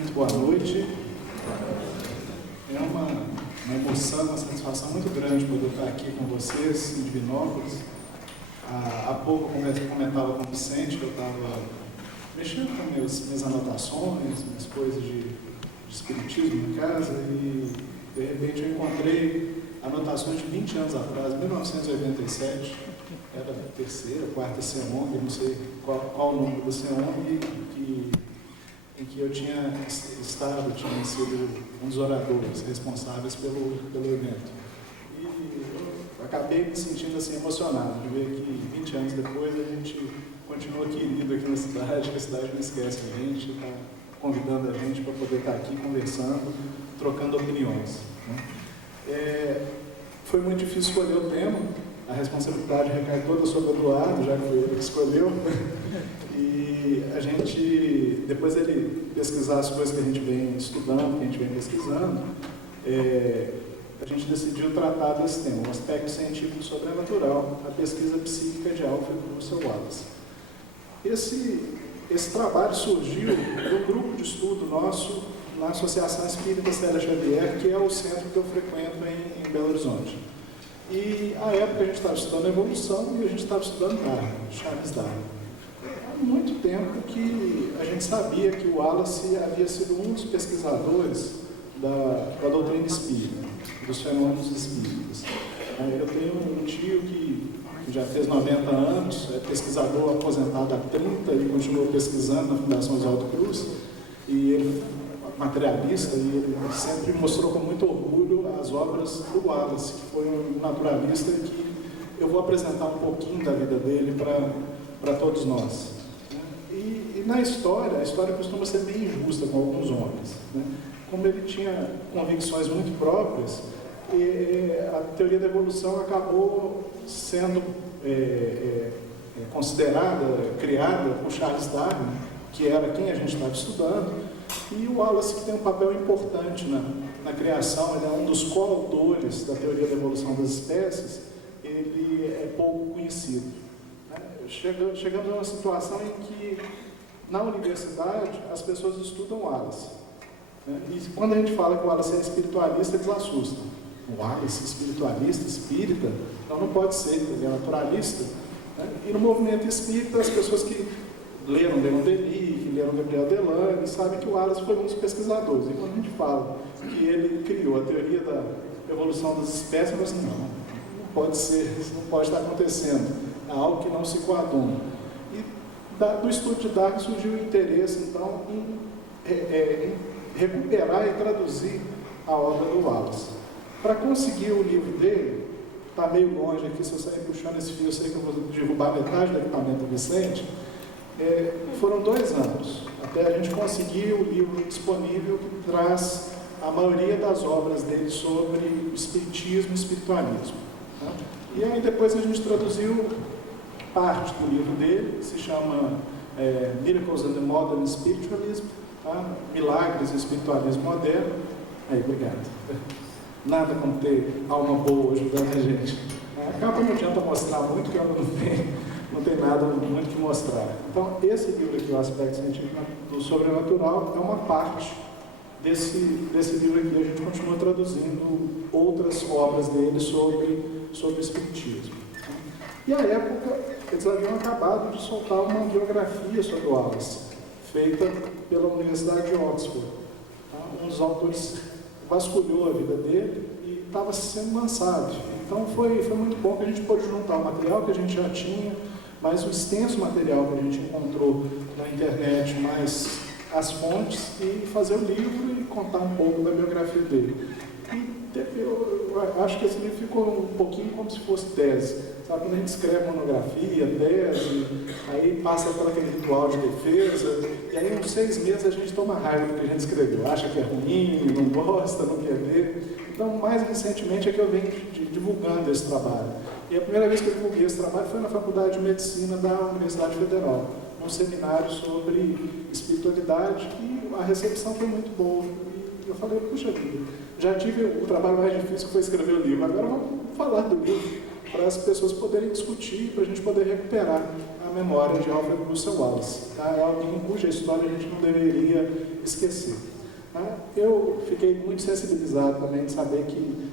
Muito boa noite. É uma emoção, uma satisfação muito grande poder estar aqui com vocês em Divinópolis. Há pouco eu comentava com o Vicente que eu estava mexendo com minhas anotações, minhas coisas de espiritismo em casa, e de repente eu encontrei anotações de 20 anos atrás, 1987, era a terceira, quarta CEONG, eu não sei qual o número da CEONG, em que eu tinha sido um dos oradores responsáveis pelo evento. E eu acabei me sentindo assim emocionado de ver que 20 anos depois a gente continua querido aqui na cidade, que a cidade não esquece a gente, está convidando a gente para poder estar aqui conversando, trocando opiniões, né? Foi muito difícil escolher o tema, a responsabilidade recai toda sobre o Eduardo, já que foi ele que escolheu. E a gente, depois dele pesquisar as coisas que a gente vem estudando, que a gente vem pesquisando, a gente decidiu tratar desse tema, o aspecto científico sobrenatural, a pesquisa psíquica de Alfred Russel Wallace. Esse trabalho surgiu do grupo de estudo nosso na Associação Espírita Célia Xavier, que é o centro que eu frequento em Belo Horizonte. E, à época, a gente estava estudando evolução e a gente estava estudando Darwin, Charles Darwin. Há muito tempo que a gente sabia que o Wallace havia sido um dos pesquisadores da doutrina espírita, dos fenômenos espíritas. Eu tenho um tio que já fez 90 anos, é pesquisador aposentado há 30 e continuou pesquisando na Fundação Oswaldo Cruz, e ele materialista, e ele sempre mostrou com muito orgulho as obras do Wallace, que foi um naturalista, e que eu vou apresentar um pouquinho da vida dele para todos nós. E na história, a história costuma ser bem injusta com alguns homens, né? Como ele tinha convicções muito próprias, a teoria da evolução acabou sendo considerada, criada por Charles Darwin, que era quem a gente estava estudando, e o Wallace, que tem um papel importante na criação, ele é um dos coautores da teoria da evolução das espécies, ele é pouco conhecido. Chegamos a uma situação em que, na universidade, as pessoas estudam Wallace, né? E quando a gente fala que o Wallace é espiritualista, eles assustam. O Wallace, espiritualista, espírita? Não pode ser, ele é naturalista, né? E no movimento espírita, as pessoas que leram Leon Denis, que leram Gabriel Delane, sabem que o Wallace foi um dos pesquisadores. E quando a gente fala que ele criou a teoria da evolução das espécies, nós assim, não pode ser, isso não pode estar acontecendo. É algo que não se coaduna. E do estudo de Darwin surgiu o interesse, então, em recuperar e traduzir a obra do Wallace. Para conseguir o livro dele, está meio longe aqui, se eu sair puxando esse fio, eu sei que eu vou derrubar metade do equipamento do Vicente. Foram 2 anos, até a gente conseguir o livro disponível que traz a maioria das obras dele sobre espiritismo e espiritualismo, né? E aí depois a gente traduziu parte do livro dele, que se chama Miracles and the Modern Spiritualism, tá? Milagres e Espiritualismo Moderno. Aí, obrigado. Nada como ter alma boa ajudando a gente. A capa não adianta mostrar muito, que ela não tem nada muito que mostrar. Então, esse livro aqui, o Aspecto Científico do Sobrenatural, é uma parte desse livro aqui. A gente continua traduzindo outras obras dele sobre o Espiritismo. E, à época, eles haviam acabado de soltar uma biografia sobre o Wallace, feita pela Universidade de Oxford. Um dos autores vasculhou a vida dele e estava sendo lançado. Então, foi muito bom que a gente pôde juntar o material que a gente já tinha, mais o extenso material que a gente encontrou na internet, mais as fontes, e fazer o livro e contar um pouco da biografia dele. E eu acho que esse livro ficou um pouquinho como se fosse tese. Sabe, quando a gente escreve monografia, tese, aí passa por aquele ritual de defesa, e aí uns 6 meses a gente toma raiva do que a gente escreveu, acha que é ruim, não gosta, não quer ver. Então, mais recentemente é que eu venho divulgando esse trabalho. E a primeira vez que eu divulguei esse trabalho foi na Faculdade de Medicina da Universidade Federal, num seminário sobre espiritualidade, e a recepção foi muito boa. E eu falei, puxa vida, já tive o trabalho mais difícil, que foi escrever o livro, agora vamos falar do livro, para as pessoas poderem discutir, para a gente poder recuperar a memória de Alfred Russel Wallace. Tá? É alguém cuja história a gente não deveria esquecer. Tá? Eu fiquei muito sensibilizado também de saber que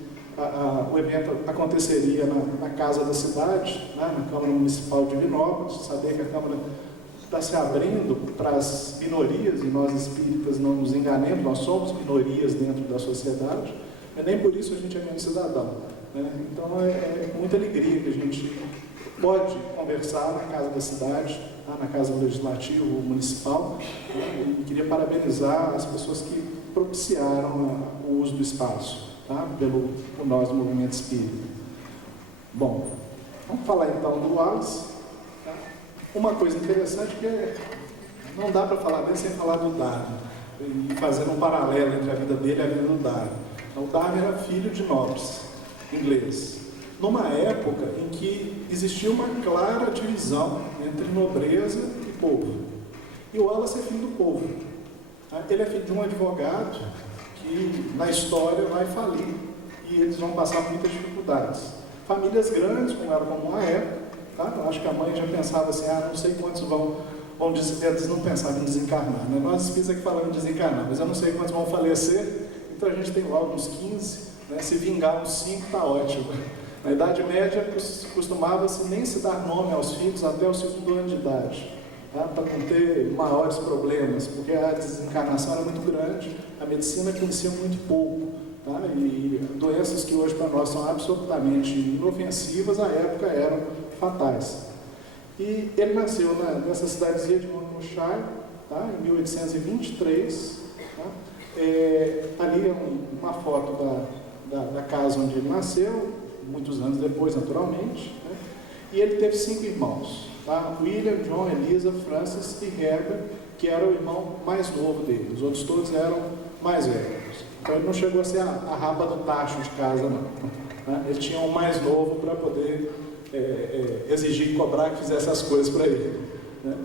o evento aconteceria na Casa da Cidade, né, na Câmara Municipal de Divinópolis, saber que a Câmara está se abrindo para as minorias, e nós espíritas não nos enganemos, nós somos minorias dentro da sociedade, nem por isso a gente é menos cidadão. Né? Então é com muita alegria que a gente pode conversar na Casa da Cidade, tá? Na Casa do Legislativo Municipal, e queria parabenizar as pessoas que propiciaram o uso do espaço, tá? Por nós do Movimento Espírita. Bom, vamos falar então do Wallace. Tá? Uma coisa interessante que não dá para falar dele sem falar do Darwin, e fazendo um paralelo entre a vida dele e a vida do Darwin. O Darwin era filho de nobres ingleses, numa época em que existia uma clara divisão entre nobreza e povo. E o Wallace é filho do povo. Ele é filho de um advogado que na história vai falir e eles vão passar muitas dificuldades. Famílias grandes, como era comum à época, tá? Eu acho que a mãe já pensava assim, não sei quantos vão eles não pensavam em desencarnar, né? Nós espíritas aqui falando de desencarnar, mas eu não sei quantos vão falecer, então a gente tem lá uns 15, né? Se vingar uns 5 está ótimo. Na Idade Média costumava-se nem se dar nome aos filhos até o 2º ano de idade, tá? Para não ter maiores problemas, porque a desencarnação era muito grande, a medicina conhecia muito pouco, tá? E doenças que hoje para nós são absolutamente inofensivas, à época eram fatais. E ele nasceu nessa cidadezinha de Monmouthshire, tá? Em 1823, tá? Ali é uma foto da casa onde ele nasceu, muitos anos depois, naturalmente, né? E ele teve 5 irmãos, tá? William, John, Eliza, Francis e Herbert, que era o irmão mais novo dele. Os outros todos eram mais velhos. Então ele não chegou a ser a rapa do tacho de casa, não. Né? Ele tinha um mais novo para poder exigir e cobrar que fizesse as coisas para ele. Né?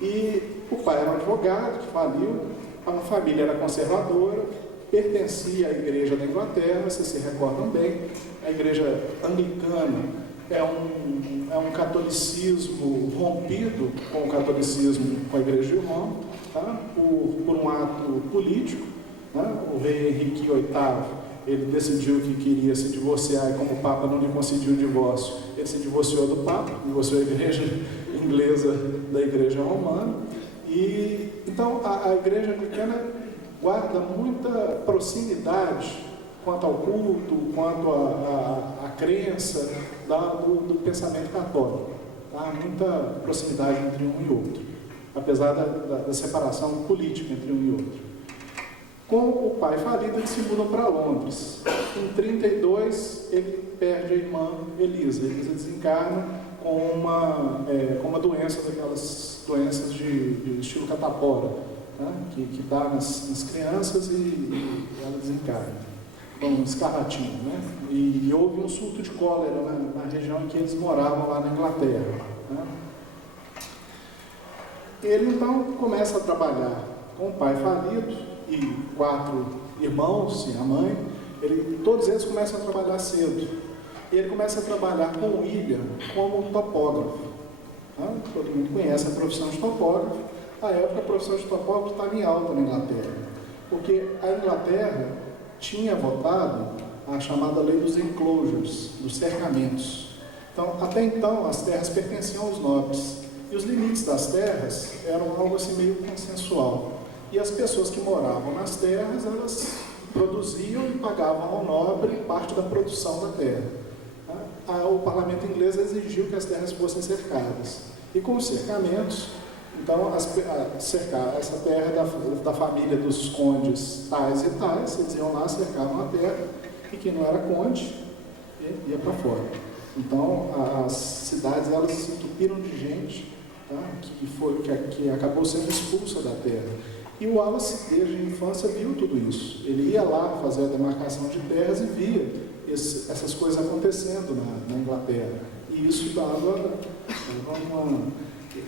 E o pai era um advogado que faliu, a família era conservadora, pertencia à Igreja da Inglaterra, vocês se recordam bem, a Igreja Anglicana é um catolicismo rompido com o catolicismo com a Igreja de Roma, tá? por um ato político, né? O rei Henrique VIII, ele decidiu que queria se divorciar e como o Papa não lhe concedeu o divórcio, ele se divorciou do Papa, divorciou a Igreja Inglesa da Igreja Romana, e então a Igreja Anglicana guarda muita proximidade quanto ao culto, quanto à crença do pensamento católico. Tá? Muita proximidade entre um e outro, apesar da separação política entre um e outro. Com o pai falido, eles se mudam para Londres. Em 1932, ele perde a irmã Elisa. Elisa desencarna com uma doença, daquelas doenças de estilo catapora, tá? que dá nas crianças e ela desencarna. Um escarlatina, né? E houve um surto de cólera na região em que eles moravam, lá na Inglaterra. Né? Ele então começa a trabalhar com o pai falido e 4 irmãos e a mãe. Todos eles começam a trabalhar cedo. E ele começa a trabalhar com o William como topógrafo. Tá? Todo mundo conhece a profissão de topógrafo. Na época, a profissão de topógrafo estava em alta na Inglaterra, porque a Inglaterra tinha votado a chamada lei dos enclosures, dos cercamentos. Então, até então, as terras pertenciam aos nobres, e os limites das terras eram algo assim meio consensual. E as pessoas que moravam nas terras, elas produziam e pagavam ao nobre parte da produção da terra. O parlamento inglês exigiu que as terras fossem cercadas. E com os cercamentos, então, cercar essa terra da família dos condes tais e tais, eles iam lá, cercavam a terra, e quem não era conde, ia para fora. Então, as cidades, elas se entupiram de gente, tá? que acabou sendo expulsa da terra. E o Wallace, desde a infância, viu tudo isso. Ele ia lá fazer a demarcação de terras e via essas coisas acontecendo na Inglaterra. E isso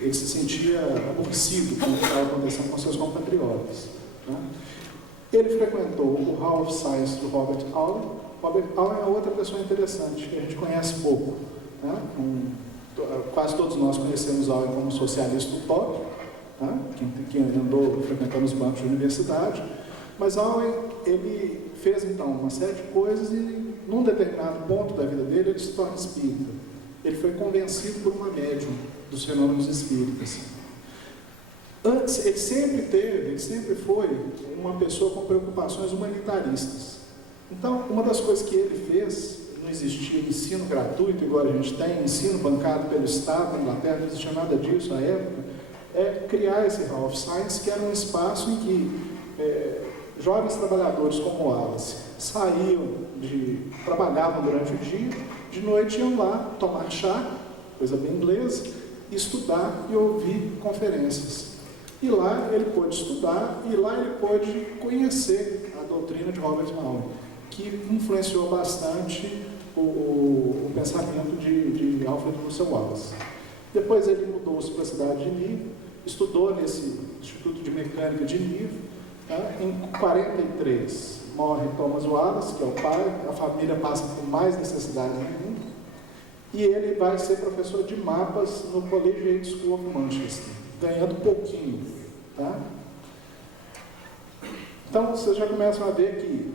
ele se sentia aborrecido com o que estava acontecendo com seus compatriotas. Tá? Ele frequentou o Hall of Science do Robert Allen. Robert Allen é outra pessoa interessante, que a gente conhece pouco. Tá? quase todos nós conhecemos Owen como socialista utópico, tá? Quem andou frequentando os bancos de universidade, mas Owen, ele fez então uma série de coisas e num determinado ponto da vida dele ele se torna espírita. Ele foi convencido por uma médium dos fenômenos espíritas. Antes, ele sempre foi uma pessoa com preocupações humanitaristas. Então, uma das coisas que ele fez, não existia ensino gratuito, igual a gente tem, ensino bancado pelo Estado na Inglaterra, não existia nada disso na época, é criar esse Hall of Science, que era um espaço em que jovens trabalhadores como Wallace trabalhavam durante o dia, de noite iam lá tomar chá, coisa bem inglesa, estudar e ouvir conferências. E lá ele pôde estudar, e lá ele pôde conhecer a doutrina de Robert Owen, que influenciou bastante o pensamento de Alfred Russel Wallace. Depois ele mudou-se para a cidade de Nive, estudou nesse Instituto de Mecânica de Nive. Em 1943 morre Thomas Wallace, que é o pai, a família passa por mais necessidades ainda, e ele vai ser professor de mapas no Collegiate School of Manchester, ganhando pouquinho. Tá? Então vocês já começam a ver que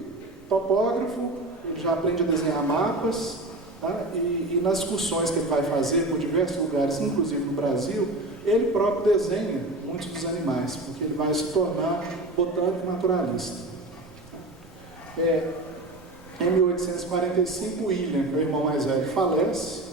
topógrafo, ele já aprende a desenhar mapas, tá? E nas excursões que ele vai fazer por diversos lugares, inclusive no Brasil, ele próprio desenha muitos dos animais, porque ele vai se tornar botânico naturalista. Em 1845, William, que é o irmão mais velho, falece.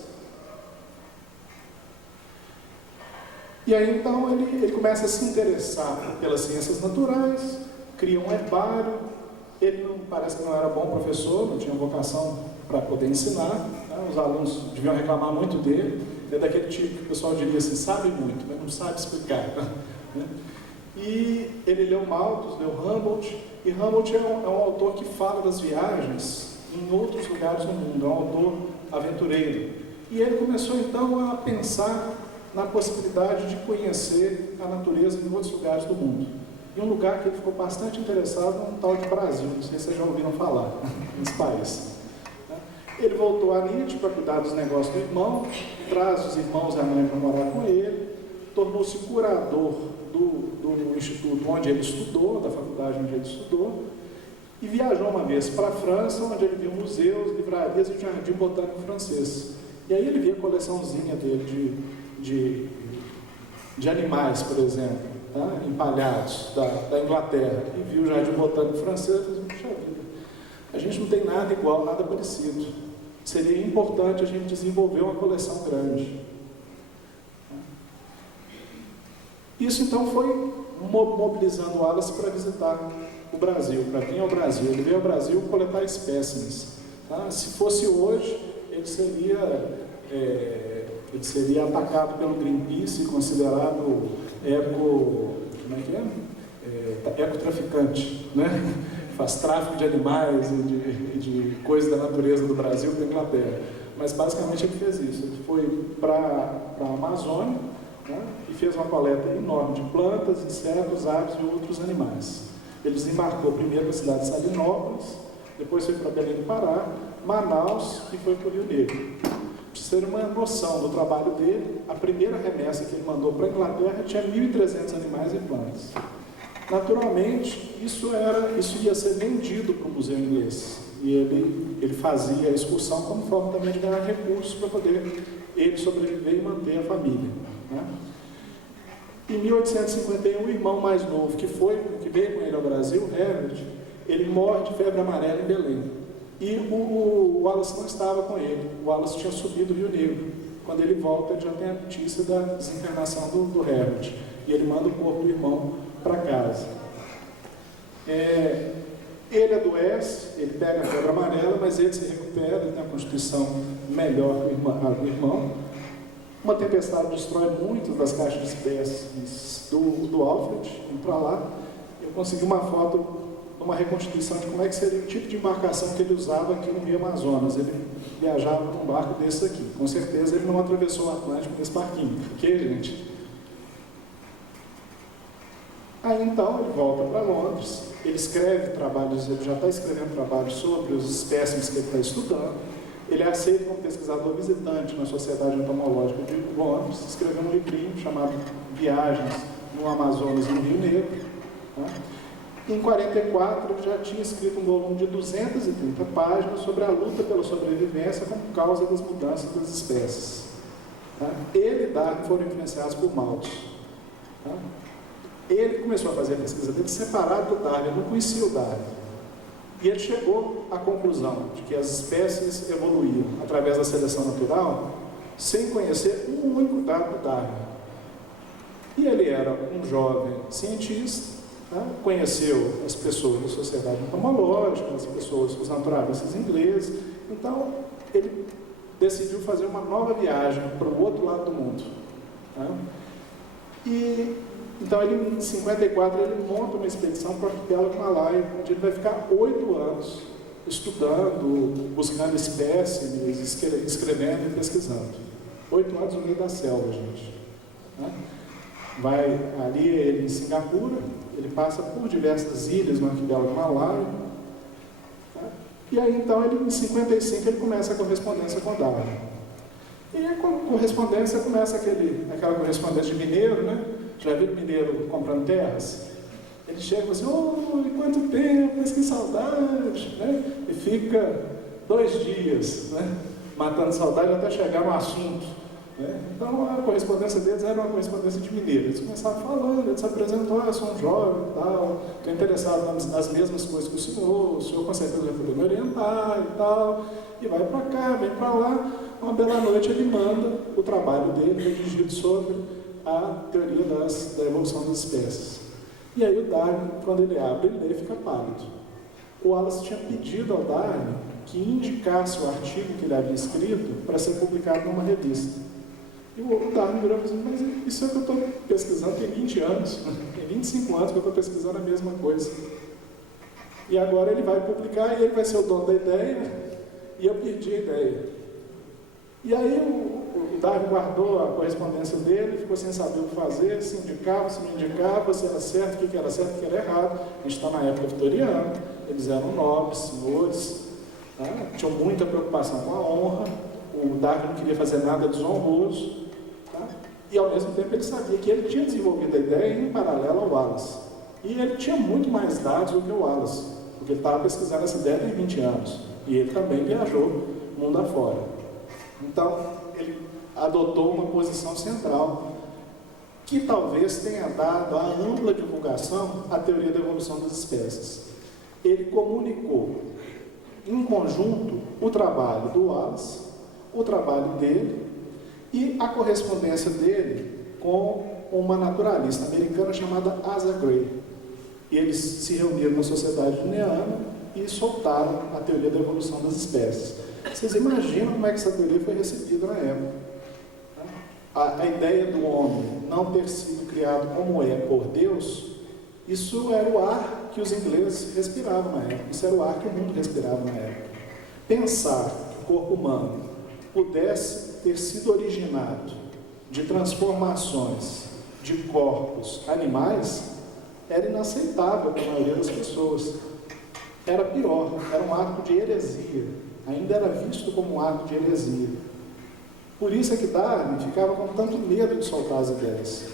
E aí então ele começa a se interessar pelas ciências naturais, cria um herbário. Ele parece que não era bom professor, não tinha vocação para poder ensinar, né? Os alunos deviam reclamar muito dele. É daquele tipo que o pessoal diria assim, sabe muito, mas não sabe explicar. Né? E ele leu Malthus, leu Humboldt, e Humboldt é um autor que fala das viagens em outros lugares do mundo, é um autor aventureiro. E ele começou então a pensar na possibilidade de conhecer a natureza em outros lugares do mundo. E um lugar que ele ficou bastante interessado é um tal de Brasil, não sei se vocês já ouviram falar nesse país. Ele voltou a Nietzsche para cuidar dos negócios do irmão, traz os irmãos e a mãe para morar com ele, tornou-se curador do instituto onde ele estudou, da faculdade onde ele estudou, e viajou uma vez para a França, onde ele viu museus, livrarias e o jardim botânico francês. E aí ele viu a coleçãozinha dele de animais, por exemplo, tá? Empalhados da Inglaterra, e viu o jardim botânico francês e disse, puxa vida, a gente não tem nada igual, nada parecido. Seria importante a gente desenvolver uma coleção grande. Isso então foi mobilizando o Wallace para visitar o Brasil, para vir ao Brasil. Ele veio ao Brasil coletar espécimes. Tá? Se fosse hoje, ele seria atacado pelo Greenpeace, considerado ecotraficante, né? Faz tráfico de animais e de coisas da natureza do Brasil para a Inglaterra. Mas basicamente ele fez isso. Ele foi para a Amazônia, né, e fez uma coleta enorme de plantas, insetos, aves e outros animais. Ele desembarcou primeiro na cidade de Salinópolis, depois foi para Belém do Pará, Manaus e foi para o Rio Negro. Para vocês terem uma noção do trabalho dele, a primeira remessa que ele mandou para a Inglaterra tinha 1.300 animais e plantas. Naturalmente, isso ia ser vendido para o museu inglês. E ele fazia a excursão como forma também de ganhar recursos para poder ele sobreviver e manter a família. Né? Em 1851, o irmão mais novo que veio com ele ao Brasil, Herbert, ele morre de febre amarela em Belém. E o Wallace não estava com ele. O Wallace tinha subido o Rio Negro. Quando ele volta, ele já tem a notícia da desencarnação do Herbert. E ele manda o corpo do irmão para casa. Ele adoece, ele pega a febre amarela, mas ele se recupera, ele tem uma constituição melhor que o irmão. Uma tempestade destrói muitas das caixas de espécies do Alfred. Para lá, eu consegui uma foto, uma reconstituição de como é que seria o tipo de embarcação que ele usava aqui no Rio Amazonas. Ele viajava num barco desse aqui. Com certeza ele não atravessou o Atlântico nesse barquinho, ok, gente? Aí então ele volta para Londres, ele escreve trabalhos, ele já está escrevendo trabalhos sobre os espécimes que ele está estudando, Ele é aceito como pesquisador visitante na Sociedade Entomológica de Londres, escreveu um livrinho chamado Viagens no Amazonas e no Rio Negro. Né? Em 1944, ele já tinha escrito um volume de 230 páginas sobre a luta pela sobrevivência como causa das mudanças das espécies. Tá? Ele e Darwin foram influenciados por Malthus. Tá? Ele começou a fazer a pesquisa dele separado do Darwin, não conhecia o Darwin. E ele chegou à conclusão de que as espécies evoluíam através da seleção natural sem conhecer um único dado do Darwin. E ele era um jovem cientista, tá? Conheceu as pessoas da sociedade entomológica, as pessoas, os naturalistas ingleses. Então, ele decidiu fazer uma nova viagem para o outro lado do mundo. Tá? Então, em 1954, ele monta uma expedição para o arquipélago Malaio, onde ele vai ficar 8 anos estudando, buscando espécimes, escrevendo e pesquisando. 8 anos no meio da selva, gente. Né? Vai ali, ele em Singapura, ele passa por diversas ilhas no arquipélago Malaio. Tá? E aí, então, em 1955, ele começa a correspondência com Darwin. E a correspondência começa aquela correspondência de mineiro, né? Já viu o mineiro comprando terras? Ele chega e fala assim, oh, quanto tempo, mas que saudade, né? E fica 2 dias, né? Matando saudade até chegar no assunto. Né? Então a correspondência deles era uma correspondência de mineiro. Eles começaram falando, ele se apresentou, eu sou um jovem e tal, estou interessado nas mesmas coisas que o senhor com certeza vai poder me orientar e tal, e vai para cá, vem para lá. Uma bela noite ele manda o trabalho dele, redigido sobre a teoria da evolução das espécies. E aí o Darwin, quando ele abre, ele fica pálido. O Wallace tinha pedido ao Darwin que indicasse o artigo que ele havia escrito para ser publicado numa revista. E o Darwin virou e falou assim, mas isso é que eu estou pesquisando tem 20 anos, tem 25 anos que eu estou pesquisando a mesma coisa. E agora ele vai publicar e ele vai ser o dono da ideia, e eu perdi a ideia. E aí o Darwin guardou a correspondência dele, ficou sem saber o que fazer, se indicava, se não indicava, se era certo, o que era certo, o que era errado. A gente está na época vitoriana, eles eram nobres, senhores, tá? Tinham muita preocupação com a honra, o Darwin não queria fazer nada desonroso, tá? E ao mesmo tempo ele sabia que ele tinha desenvolvido a ideia em paralelo ao Wallace. E ele tinha muito mais dados do que o Wallace, porque ele estava pesquisando essa ideia tem 20 anos, e ele também viajou mundo afora. Então, ele adotou uma posição central, que talvez tenha dado a ampla divulgação à teoria da evolução das espécies. Ele comunicou, em conjunto, o trabalho do Wallace, o trabalho dele e a correspondência dele com uma naturalista americana chamada Asa Gray. E eles se reuniram na Sociedade Linneana e soltaram a teoria da evolução das espécies. Vocês imaginam como é que essa teoria foi recebida na época? A ideia do homem não ter sido criado como é por Deus, isso era o ar que os ingleses respiravam na época, isso era o ar que o mundo respirava na época. Pensar que o corpo humano pudesse ter sido originado de transformações de corpos animais era inaceitável para a maioria das pessoas. Era pior, era um ato de heresia. Ainda era visto como um ato de heresia. Por isso é que Darwin ficava com tanto medo de soltar as ideias.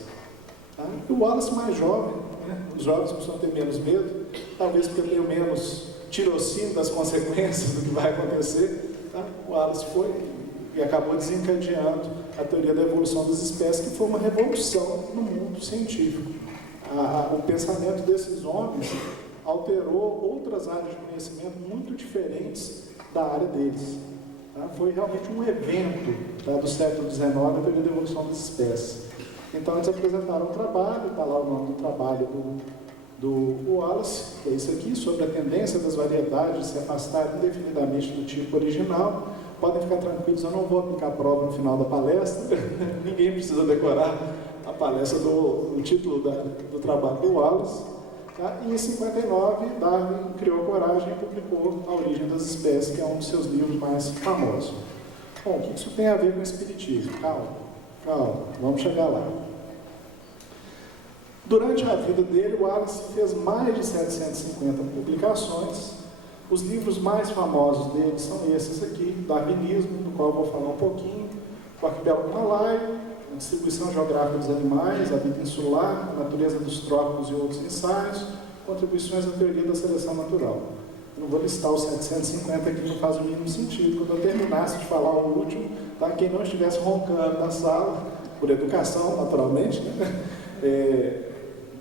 Tá? E o Wallace mais jovem, né? Os jovens precisam ter menos medo, talvez porque tenham menos tirocínio das consequências do que vai acontecer. Tá? O Wallace foi e acabou desencadeando a teoria da evolução das espécies, que foi uma revolução no mundo científico. O pensamento desses homens alterou outras áreas de conhecimento muito diferentes da área deles. Tá? Foi realmente um evento, tá, do século XIX, a teoria da evolução das espécies. Então eles apresentaram um trabalho, está lá o nome do trabalho do Wallace, que é isso aqui, sobre a tendência das variedades de se afastar indefinidamente do tipo original. Podem ficar tranquilos, eu não vou aplicar a prova no final da palestra, ninguém precisa decorar a palestra o título do trabalho do Wallace. Tá? E em 59, Darwin criou coragem e publicou A Origem das Espécies, que é um dos seus livros mais famosos. Bom, o que isso tem a ver com o espiritismo? Calma, vamos chegar lá. Durante a vida dele, o Wallace fez mais de 750 publicações. Os livros mais famosos dele são esses aqui, Darwinismo, do qual eu vou falar um pouquinho, o Arquipélago Malaio, a Distribuição Geográfica dos Animais, a Vida Insular, a Natureza dos Trópicos e Outros Ensaios, Contribuições à Teoria da Seleção Natural. Eu não vou listar os 750 aqui, não faz o mínimo sentido. Quando eu terminasse de falar o último, tá? Quem não estivesse roncando na sala, por educação, naturalmente, né?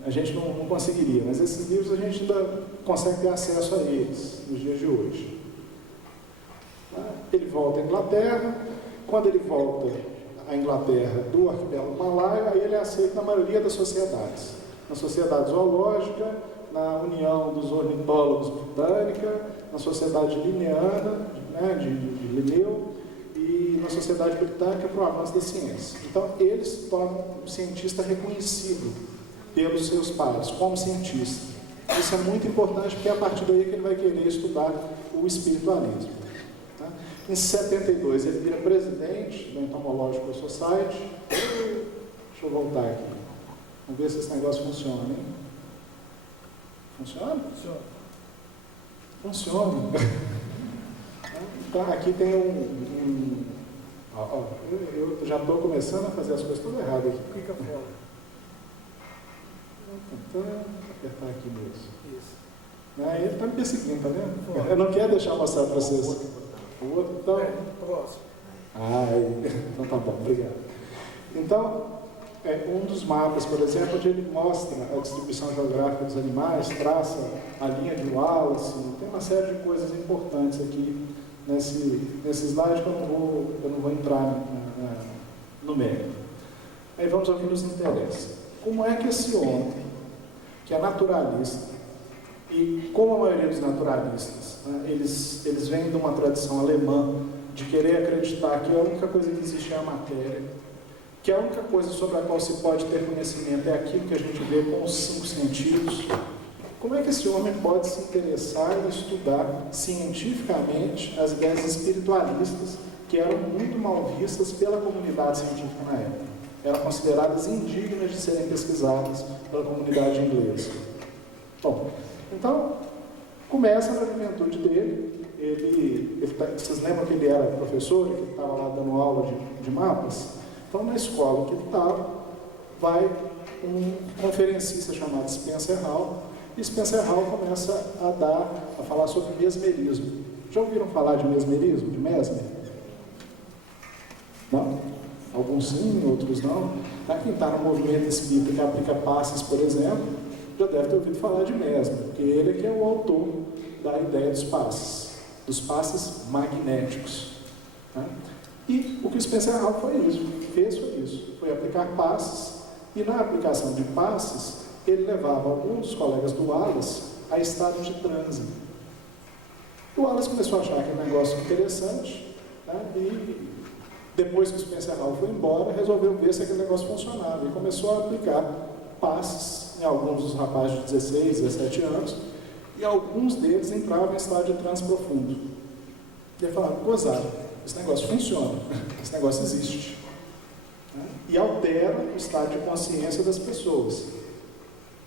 A gente não conseguiria, mas esses livros a gente ainda consegue ter acesso a eles nos dias de hoje. Ele volta à Inglaterra. Quando ele volta à Inglaterra do arquipélago Malaio, aí ele é aceito na maioria das sociedades. Na Sociedade Zoológica, na União dos Ornitólogos Britânica, na Sociedade Linneana, né, de Linneu, e na Sociedade Britânica para o Avanço da Ciência. Então, ele se torna um cientista reconhecido pelos seus pares, como cientista. Isso é muito importante, porque é a partir daí que ele vai querer estudar o espiritualismo. Tá? Em 72, ele vira presidente da Entomological Society. Deixa eu voltar aqui. Vamos ver se esse negócio funciona, hein? Funciona? Funciona. Funciona. Então, aqui tem eu já estou começando a fazer as coisas todas erradas aqui. Clica fora. Vou apertar aqui mesmo. Isso. Ele está me perseguindo, tá vendo? Eu não quero deixar mostrar para vocês. O outro, então... Próximo. Então tá bom, obrigado. Então, um dos mapas, por exemplo, onde ele mostra a distribuição geográfica dos animais, traça a linha de Wallace, tem uma série de coisas importantes aqui nesse slide que eu não vou entrar no mérito. Aí vamos ao que nos interessa. Como é que esse homem, que é naturalista, e como a maioria dos naturalistas, né, eles vêm de uma tradição alemã de querer acreditar que a única coisa que existe é a matéria, que a única coisa sobre a qual se pode ter conhecimento é aquilo que a gente vê com os 5 sentidos, como é que esse homem pode se interessar e estudar cientificamente as ideias espiritualistas que eram muito mal vistas pela comunidade científica na época? Eram consideradas indignas de serem pesquisadas pela comunidade inglesa. Bom, então, começa na juventude dele. Vocês lembram que ele era professor, que ele estava lá dando aula de mapas? Então, na escola que ele estava, vai um conferencista chamado Spencer Hall, e Spencer Hall começa a falar sobre mesmerismo. Já ouviram falar de mesmerismo, de Mesmer? Não? Alguns sim, outros não. Quem está no movimento espírita que aplica passes, por exemplo, já deve ter ouvido falar de Mesmer, porque ele é que é o autor da ideia dos passes magnéticos. Tá? E o que o Spencer Hall fez foi isso, foi aplicar passes, e na aplicação de passes, ele levava alguns dos colegas do Wallace a estado de transe. O Wallace começou a achar aquele negócio interessante, tá? E depois que o Spencer Hall foi embora, resolveu ver se aquele negócio funcionava e começou a aplicar passes em alguns dos rapazes de 16, 17 anos, e alguns deles entravam em estado de transe profundo. E ele falava, gozado, esse negócio funciona, esse negócio existe. E altera o estado de consciência das pessoas.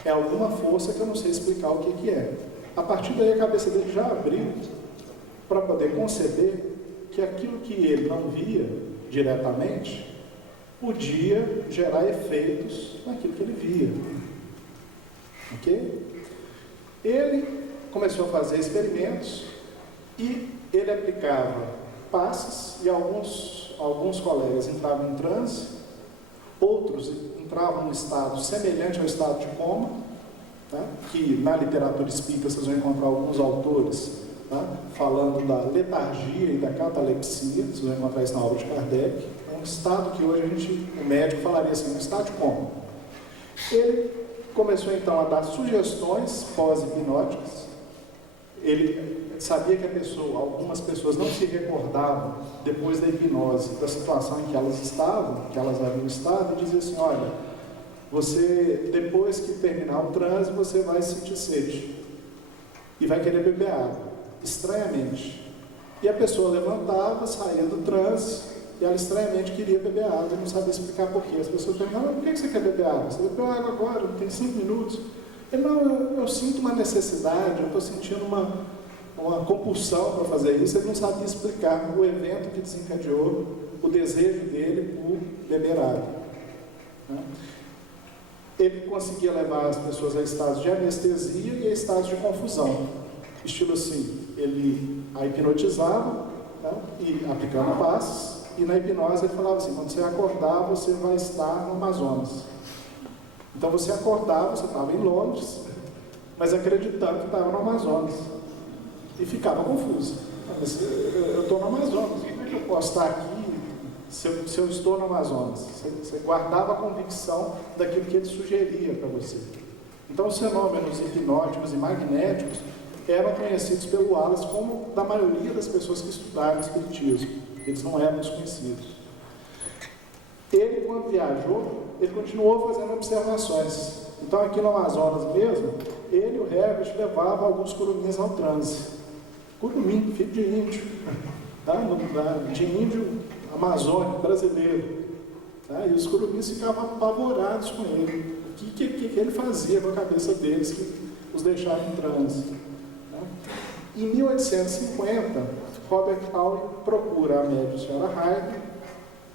É alguma força que eu não sei explicar o que é. A partir daí a cabeça dele já abriu para poder conceber que aquilo que ele não via diretamente podia gerar efeitos naquilo que ele via. Ok? Ele começou a fazer experimentos e ele aplicava passes e alguns colegas entravam em transe, outros entravam num estado semelhante ao estado de coma, tá? Que na literatura espírita vocês vão encontrar alguns autores, tá? Falando da letargia e da catalepsia, vocês vão encontrar isso na obra de Kardec. É um estado que hoje o médico falaria assim, um estado de coma. Ele começou então a dar sugestões pós-hipnóticas. Ele sabia que algumas pessoas não se recordavam depois da hipnose da situação em que elas estavam, que elas haviam estado, e dizia assim, olha, você, depois que terminar o transe, você vai sentir sede e vai querer beber água, estranhamente. E a pessoa levantava, saía do transe, e ela estranhamente queria beber água, e não sabia explicar por quê. As pessoas perguntavam, por que você quer beber água? Você bebeu água agora, tem 5 minutos. Ele, não, eu sinto uma necessidade, eu estou sentindo uma compulsão para fazer isso, ele não sabia explicar o evento que desencadeou o desejo dele por beber água. Ele conseguia levar as pessoas a estados de anestesia e a estados de confusão. Estilo assim, ele a hipnotizava, e aplicando passos, e na hipnose ele falava assim, quando você acordar, você vai estar no Amazonas. Então você acordava, você estava em Londres, mas acreditando que estava no Amazonas. E ficava confuso. Mas eu estou no Amazonas, como é que eu posso estar aqui se eu estou no Amazonas? Você guardava a convicção daquilo que ele sugeria para você. Então os fenômenos hipnóticos e magnéticos eram conhecidos pelo Wallace como da maioria das pessoas que estudaram o espiritismo. Eles não eram desconhecidos. Ele, quando viajou, ele continuou fazendo observações. Então aqui no Amazonas mesmo, ele e o Herbert levavam alguns curumins ao transe. Curumim, filho de índio, de índio amazônico, brasileiro. E os curumins ficavam apavorados com ele. O que ele fazia com a cabeça deles que os deixava em transe. Em 1850, Robert Hall procura a médium Sra. Hyde,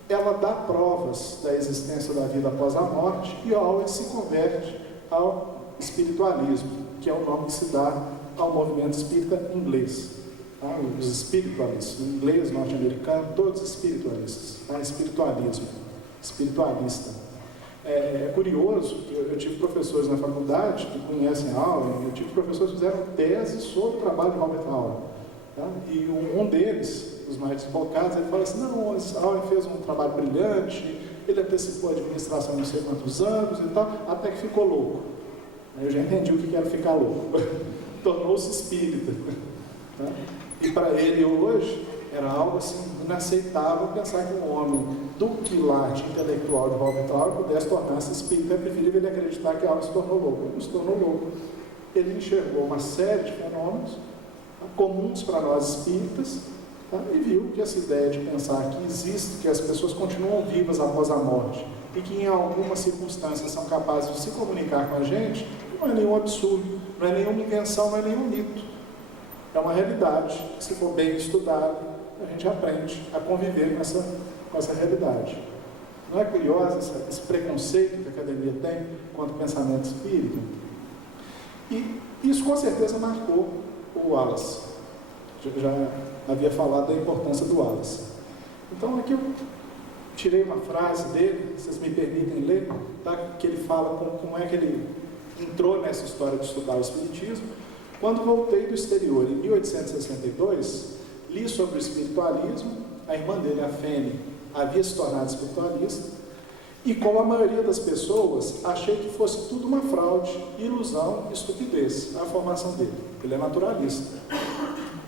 ela dá provas da existência da vida após a morte e Hall se converte ao espiritualismo, que é o nome que se dá ao movimento espírita inglês. Os espiritualistas, em inglês, norte-americano, todos espiritualistas, espiritualismo, espiritualista. É curioso, eu tive professores na faculdade que conhecem Hall, eu tive professores que fizeram tese sobre o trabalho de Robert Hall. E um deles, os mais desbocados, ele fala assim, não, Hall fez um trabalho brilhante, ele antecipou a administração não sei quantos anos e tal, até que ficou louco. Aí eu já entendi o que era ficar louco. Tornou-se espírita. E para ele hoje, era algo assim inaceitável pensar que um homem do quilate intelectual de Robert Hall pudesse tornar-se espírita. É preferível ele acreditar que Hall se tornou louco. Ele não se tornou louco. Ele enxergou uma série de fenômenos comuns para nós espíritas, e viu que essa ideia de pensar que existe, que as pessoas continuam vivas após a morte e que em algumas circunstâncias são capazes de se comunicar com a gente, não é nenhum absurdo, não é nenhuma invenção, não é nenhum mito. É uma realidade que, se for bem estudado, a gente aprende a conviver com essa realidade. Não é curioso esse preconceito que a academia tem quanto ao pensamento espírita? E isso com certeza marcou o Wallace. Eu já havia falado da importância do Wallace. Então aqui eu tirei uma frase dele, vocês me permitem ler, que ele fala como é que ele entrou nessa história de estudar o espiritismo. Quando voltei do exterior em 1862, li sobre o espiritualismo, a irmã dele, a Fanny, havia se tornado espiritualista, e como a maioria das pessoas, achei que fosse tudo uma fraude, ilusão, estupidez, a formação dele. Ele é naturalista.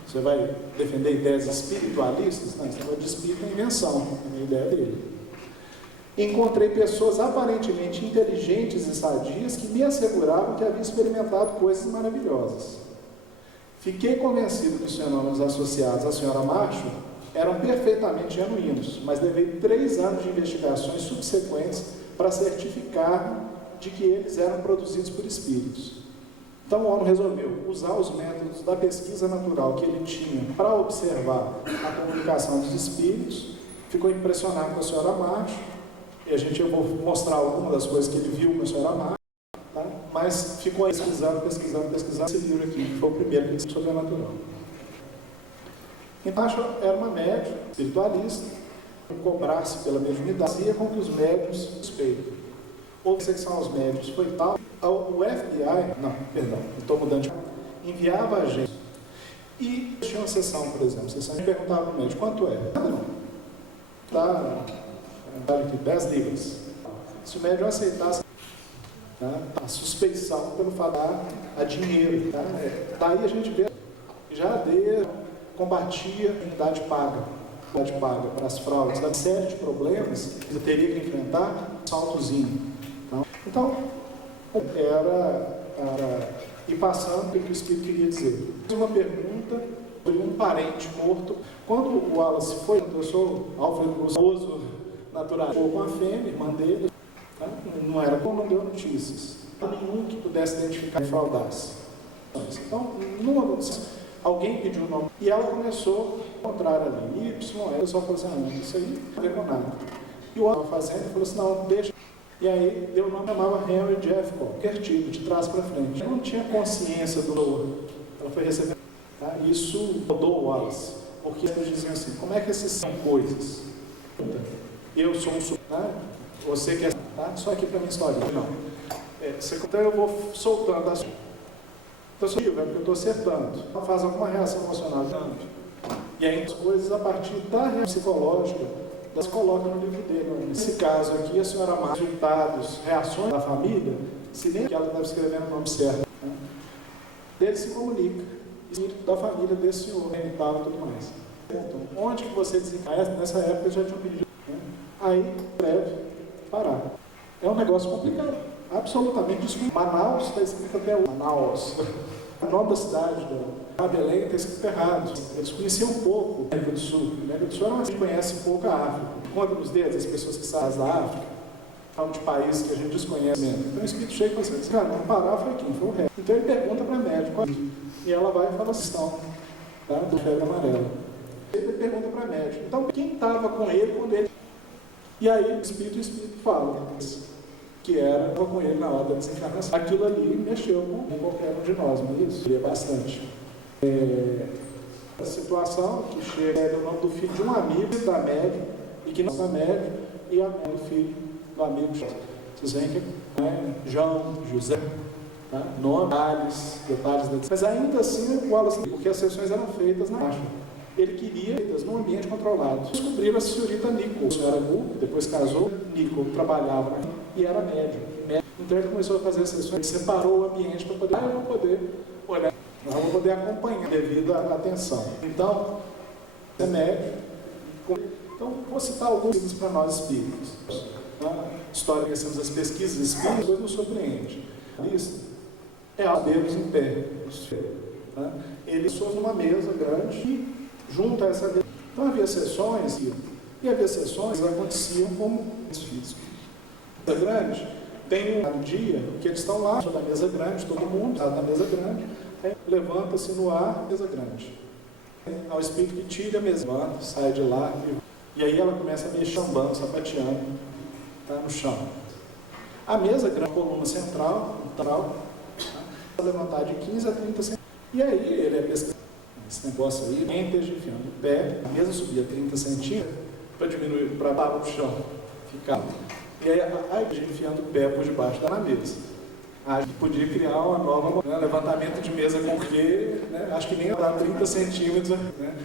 Você vai defender ideias espiritualistas? Não, esse negócio de espírito é invenção, é a ideia dele. Encontrei pessoas aparentemente inteligentes e sadias que me asseguravam que haviam experimentado coisas maravilhosas. Fiquei convencido que os fenômenos associados à senhora Marshall eram perfeitamente genuínos, mas levei 3 anos de investigações subsequentes para certificar de que eles eram produzidos por espíritos. Então o homem resolveu usar os métodos da pesquisa natural que ele tinha para observar a comunicação dos espíritos, ficou impressionado com a senhora Marshall, e eu vou mostrar algumas das coisas que ele viu com a senhora Marshall, mas ficou pesquisando esse livro aqui, que foi o primeiro que ele sobrenatural. Então, era uma médium espiritualista, que cobrasse pela mediunidade, fazia com que os médiuns suspeitem. Ou que são os médiuns, foi tal. O FBI, estou mudando de enviava a gente. E tinha uma sessão, por exemplo, e perguntava para o médico, quanto é? Não. Dá aqui 10 libras. Se o médium aceitasse, a suspeição pelo fato a dinheiro. Daí a gente vê, já combatia a unidade paga para as fraudes, uma série de problemas que eu teria que enfrentar saltozinho. Então, e passando pelo que o Espírito queria dizer. Uma pergunta sobre um parente morto. Quando o Wallace foi, eu sou Alfredo Guzmoso, natural, com a Fêmea, irmã dele, não era como, não deu notícias. Nenhum que pudesse identificar e fraudasse. Então, alguém pediu o nome, e ela começou a encontrar ali, Y, o pessoal falou assim, não, isso aí não tem a ver com nada. E o outro estava fazendo, falou assim, não, deixa. E aí, deu o nome, chamava Henry Jeff, qualquer tipo, de trás para frente. Ela não tinha consciência do valor. Ela foi recebendo. Tá? Isso rodou o Wallace, porque eles diziam assim, como é que essas são coisas? Eu sou um tá? Você quer, tá? Só aqui para minha história. Não. Então eu vou soltando as coisas. Então, porque eu estou acertando. Ela faz alguma reação emocional. E aí, as coisas, a partir da reação psicológica, elas colocam no livro dele. Nesse caso aqui, a senhora marca resultados, reações da família, se nem que ela deve escrever no nome certo. Né? Ele se comunica. Espírito da família desse senhor, e tal e tudo mais. Então, onde que você desencarna? Nessa época eu já tinha pedido. Né? Aí, breve, parar. É um negócio complicado. Absolutamente desculpa. Manaus está escrito até hoje. Manaus. O nome da cidade, da Belém, está escrito errado. Eles conheciam um pouco a América do Sul. A América do Sul é uma que conhece um pouco a África. Conta nos dedos as pessoas que sabem da África, falam de países que a gente desconhece mesmo. Então o Espírito chega e fala assim, cara, não parar foi aqui, foi o resto. Então ele pergunta para a médica, e ela vai e fala assim, não, tá? Do febre amarela. Ele pergunta para a médica, então quem estava com ele quando ele... E aí o Espírito fala que era com ele na hora da desencarnação. Aquilo ali mexeu com qualquer um de nós, não é isso? Seria bastante. A situação que chega é do nome do filho de um amigo da médica, e que não é médico, e a mãe do filho do amigo. Vocês veem que é João, José, tá? Nome, detalhes da... Mas ainda assim, porque as sessões eram feitas na caixa. Ele queria num ambiente controlado. Descobriram a senhorita Nicole. A senhora Gu, depois casou, Nicole trabalhava e era médium. Então ele começou a fazer sessões, ele separou o ambiente para poder, eu vou poder olhar, eu vou poder acompanhar devido à atenção. Então, é médium. Então, vou citar alguns livros para nós espíritos. Tá? História, conhecemos as pesquisas espíritas, depois nos surpreende. Isso é Albeiros em pé. Tá? Ele soube numa mesa grande e junto a essa mesa. Então havia sessões, e havia sessões que aconteciam como físicos. Mesa grande, tem um dia que eles estão lá, na mesa grande, todo mundo está na mesa grande, levanta-se no ar, mesa grande. Há um espírito que tira a mesa, levanta, sai de lá, e aí ela começa a mexer, chambando, sapateando, tá no chão. A mesa grande, coluna central, tá? Levantar de 15 a 30 centímetros. E aí ele é pesquisado. Esse negócio aí, esteja enfiando o pé, a mesa subia 30 centímetros para diminuir, para parar o chão, ficar. E aí a gente enfiando o pé por debaixo da mesa. A gente podia criar uma nova, né, levantamento de mesa com que, né, acho que nem ia dar 30 centímetros. Né?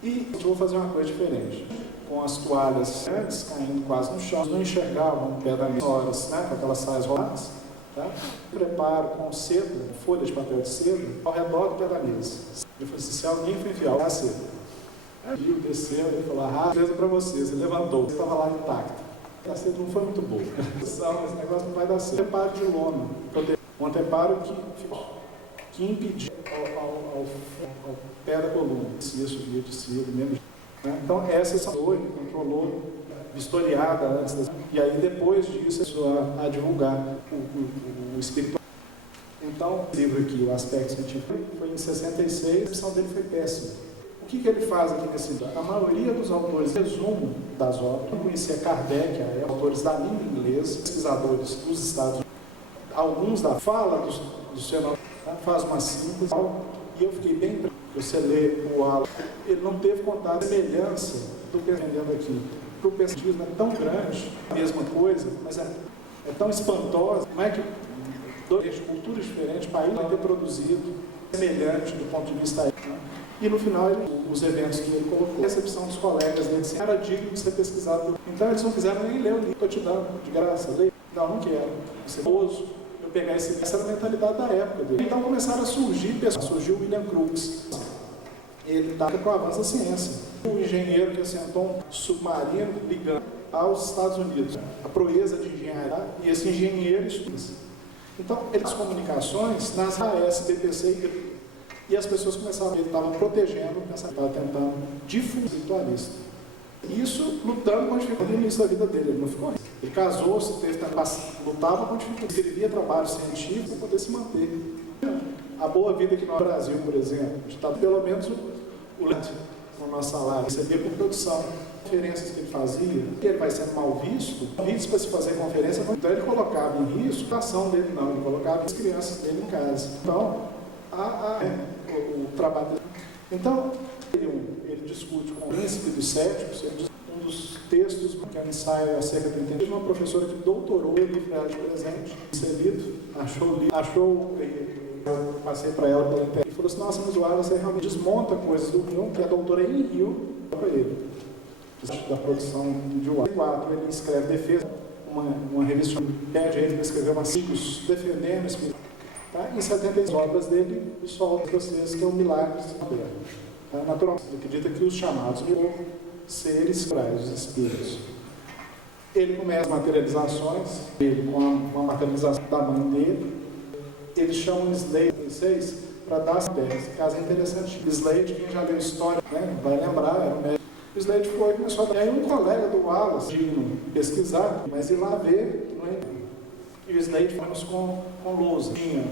E eu vou fazer uma coisa diferente. Com as toalhas grandes caindo quase no chão, não enxergavam o pé da mesa, horas, né, com aquelas saias roladas. Tá? Preparo com seda, folha de papel de seda, ao redor do pé da mesa. Eu falei assim, se alguém for enfiar a seda. Aí ele desceu, ele falou, beleza para vocês. Ele levantou, estava lá intacto. A seda não foi muito boa. Esse negócio não vai dar certo. Anteparo de lona. Um anteparo que impediu ao pé da coluna. Se isso via de cima, mesmo. Então, essa foi, controlou, vistoriada antes. E aí, depois disso, começou a divulgar o espiritual. Então, o livro aqui, o aspecto científico, foi em 66, a edição dele foi péssima. O que ele faz aqui nesse livro? A maioria dos autores, resumo das obras, eu conhecia Kardec, autores da língua inglesa, pesquisadores dos Estados Unidos, alguns da fala dos fenômenos, faz uma síntese, e eu fiquei bem preocupado. Você lê o Wallace, ele não teve contato, semelhança do que entendendo aqui. Porque o pensamento é tão grande, a mesma coisa, mas é tão espantosa, como é que culturas diferentes, países vai ter produzido semelhante do ponto de vista aí. Né? E no final, os eventos que ele colocou, a recepção dos colegas dele era digno de ser pesquisado. Então eles não quiseram nem ler o livro, estou te dando de graça, ler. Não quero. Você é eu pegar essa era a mentalidade da época dele. Então começaram a surgir pessoas. Surgiu o William Crookes. Ele está com o avanço da ciência. O engenheiro que assentou um submarino ligando aos Estados Unidos. A proeza de engenharia. E esse engenheiro estuda. Então, as comunicações nas AS, BPC e as pessoas começaram, ele estava protegendo, estava tentando difundir o espiritualista. Isso lutando com a dificuldade no início da vida dele, ele não ficou rico. Ele casou-se, lutava com a dificuldade, escrevia trabalho científico para poder se manter. a boa vida que no Brasil, por exemplo, está pelo menos o leite no nosso salário, recebia por produção. Conferências que ele fazia, ele vai sendo mal visto para se fazer conferência, então ele colocava em risco a ação dele, não, ele colocava as crianças dele em casa. Então, o trabalho dele. Então, ele discute com o príncipe dos céticos, um dos textos, que é um ensaio acerca do entendimento, uma professora que doutorou o livro de presente, achou, eu passei para ela pela internet, e falou assim, nossa, mas o Wallace realmente desmonta coisas do Rio, que a doutora em Rio, para ele. Da produção de Wallace. Ele escreve Defesa, uma revista que pede a ele para escrever artigos defendendo o espírito. Tá? Em 76 obras dele, eu solto para vocês que é um milagre de tá? Naturalmente, ele acredita que os chamados por seres crais, os espíritos. Ele começa materializações, ele com a materialização da mãe dele, eles chamam Slade para dar as peças. Esse caso é interessante. Slade, quem já leu história, né, vai lembrar, era um médico. O Slade foi, começou a... E aí um colega do Wallace, pesquisar, mas ir lá ver, não é? E o Slade foi com lousa. Tinha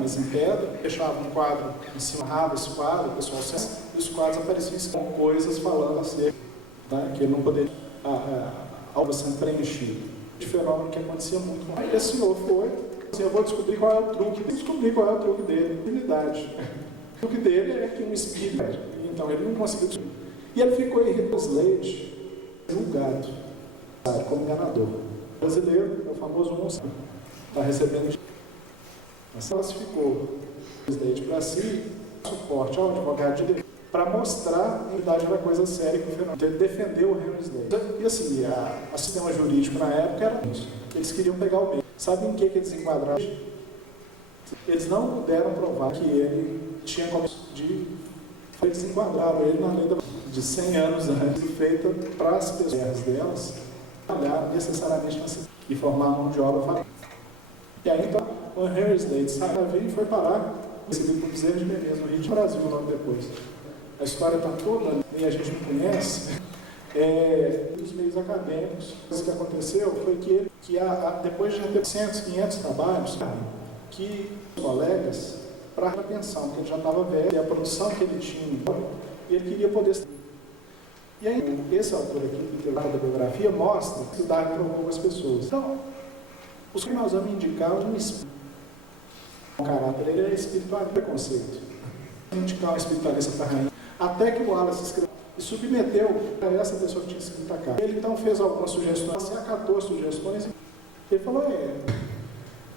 mas em pedra, fechava um quadro em cima, amarrava esse quadro, o pessoal senta, e os quadros apareciam com coisas falando assim, tá? Que ele não poderia, algo sendo preenchido. De fenômeno que acontecia muito. Aí esse senhor foi, assim, eu vou descobrir qual é o truque dele. Descobrir qual é o truque dele, habilidade. O truque dele é que um espírito, então ele não conseguiu descobrir. E ele ficou em Slade, julgado, como enganador. O brasileiro, é o famoso monstro, está recebendo. Mas classificou o Slade para si, suporte ao advogado de direito, para mostrar que a verdade era coisa séria que o fenômeno. Então ele defendeu o Henry Slade. E assim, o sistema jurídico na época era isso. Eles queriam pegar o meio. Sabe em que eles enquadraram? Eles não puderam provar que ele tinha como de... Eles enquadraram ele na lei de 100 anos antes, feita para as pessoas delas trabalhar necessariamente e formar mão de obra falida. E aí então, o Henry Slade saiu e foi parar, recebido por Bezerra de Menezes, no Rio de Brasil, logo depois. A história está toda, e a gente não conhece, dos meios acadêmicos. O que aconteceu foi que ele, depois de já ter 100, 500 trabalhos, que os colegas, para a pensão, porque ele já estava velho, e a produção que ele tinha, e ele queria poder... E aí, esse autor aqui, que tem da biografia, mostra que estudar para algumas pessoas. Então, os que nós vamos indicar um espírito. O caráter, ele é espiritual, preconceito. Indicar um espiritualista para a rainha. Até que o Wallace escreveu e submeteu para essa pessoa que tinha escrito a carta. Ele então fez algumas sugestões, você acatou as sugestões, e ele falou,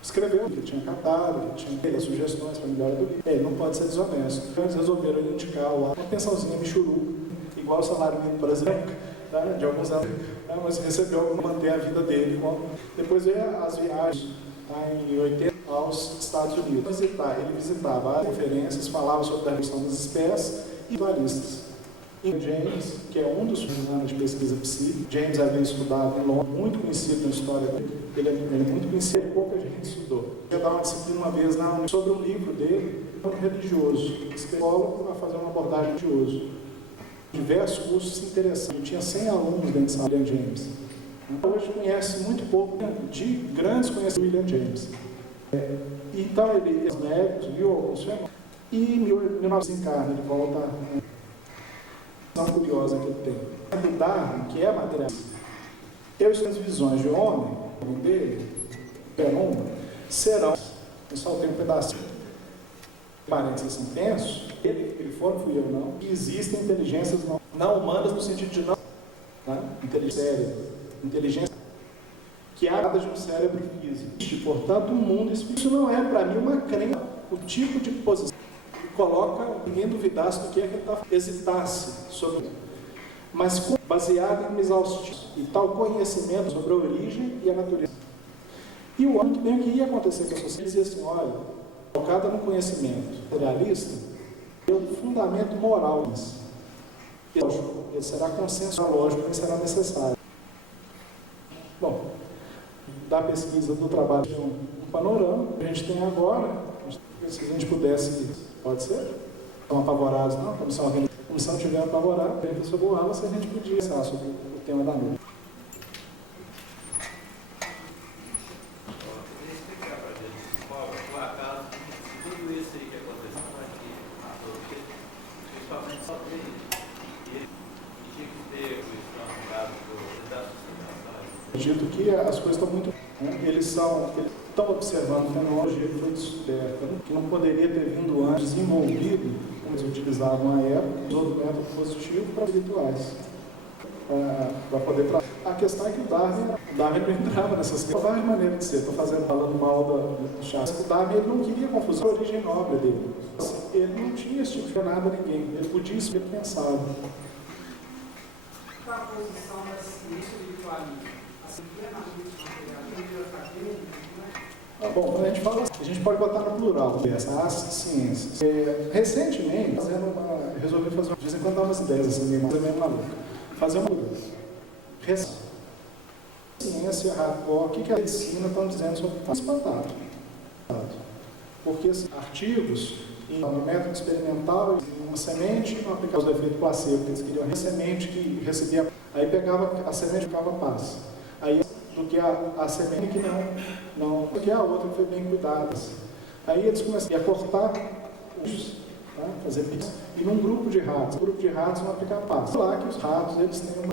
escreveu, ele tinha catado, ele tinha feito as sugestões para melhora do livro. Ele não pode ser desonesto. Então eles resolveram indicar uma pensãozinha michuru, igual o salário mínimo brasileiro, tá? De alguns anos, mas recebeu para manter a vida dele. Depois veio as viagens, em 80, aos Estados Unidos. Ele visitava as conferências, falava sobre a redução das espécies e dualistas. James, que é um dos fundadores de pesquisa psíquica, James havia estudado em Londres, muito conhecido na história dele, ele é muito conhecido, pouca gente estudou. Eu ia dar uma disciplina uma vez sobre um livro dele, um religioso, psicólogo, para fazer uma abordagem religiosa. Diversos cursos interessantes. Eu tinha 100 alunos dentro de William James. Hoje conhece muito pouco de grandes conhecidos William James. Então ele, os médicos, viu alguns fenômenos. E em 1900 encarna, ele volta a uma curiosa que ele tem. O Darwin, que é materialista, eu estou as visões de homem dele, serão, eu só tenho um pedacinho, parênteses intensos, ele foi, não fui eu não, que existem inteligências não humanas no sentido de não, tá? Inteligência que é nada de um cérebro físico. E, portanto, o mundo espiritual não é, para mim, uma crença, o tipo de posição que coloca, ninguém duvidasse do que é que ele está hesitasse sobre isso. Mas baseado em exaustivo e tal conhecimento sobre a origem e a natureza. E o ano que vem, o que ia acontecer com a sociedade? Dizia assim, olha, focada no conhecimento realista, é um fundamento moral. Lógico, ele será consensual, lógico, mas será necessário. Bom, da pesquisa do trabalho de um panorama que a gente tem agora, se a gente pudesse, pode ser? Estão apavorados, não? A comissão estiver apavorada, sobre o Wallace, a gente podia pensar sobre o tema da noite. Acredito que as coisas estão muito... Eles estão observando tecnologia que foi descoberta, que não poderia ter vindo antes, desenvolvido, como eles utilizavam na época, outro método positivo para espirituais. Para poder... A questão é que o Darwin não entrava nessas coisas. Várias maneiras de ser. Estou falando mal do Charles. O Darwin ele não queria confusão. A origem nobre dele. Ele não tinha esse tipo de nada a ninguém. Ele podia isso, ele pensava. Qual a posição da ciência espiritualista? Assim, plenamente materialista, acadêmica, bom, a gente fala assim, a gente pode botar no plural, as ciências. Recentemente, resolvi fazer, de vez em quando dá umas ideias assim, meio maluca. Fazer uma ciência hardcore, o que a medicina está dizendo sobre o espantado. Porque assim, artigos no método experimental, uma semente, não aplicava os efeitos placebo, que eles queriam uma semente que recebia, aí pegava a semente e ficava paz. Aí do que a semente que não, do que a outra que foi bem cuidada. Aí eles começaram a cortar os, fazer pizza. E num grupo de ratos não aplicar passe. Lá que os ratos, eles têm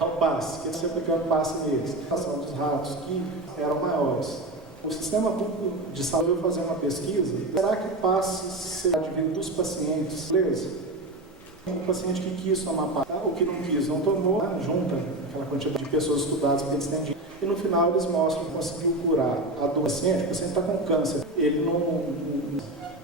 ao passe, que eles se aplicando passe neles. A ação dos ratos que eram maiores. O sistema público de saúde vai fazer uma pesquisa. Será que o passe será dividido dos pacientes? Beleza? O paciente que quis tomar passe, o que não quis, não tomou, junta aquela quantidade de pessoas estudadas porque eles têm dinheiro. E no final eles mostram que conseguiu curar a do paciente, o paciente está com câncer. Ele não.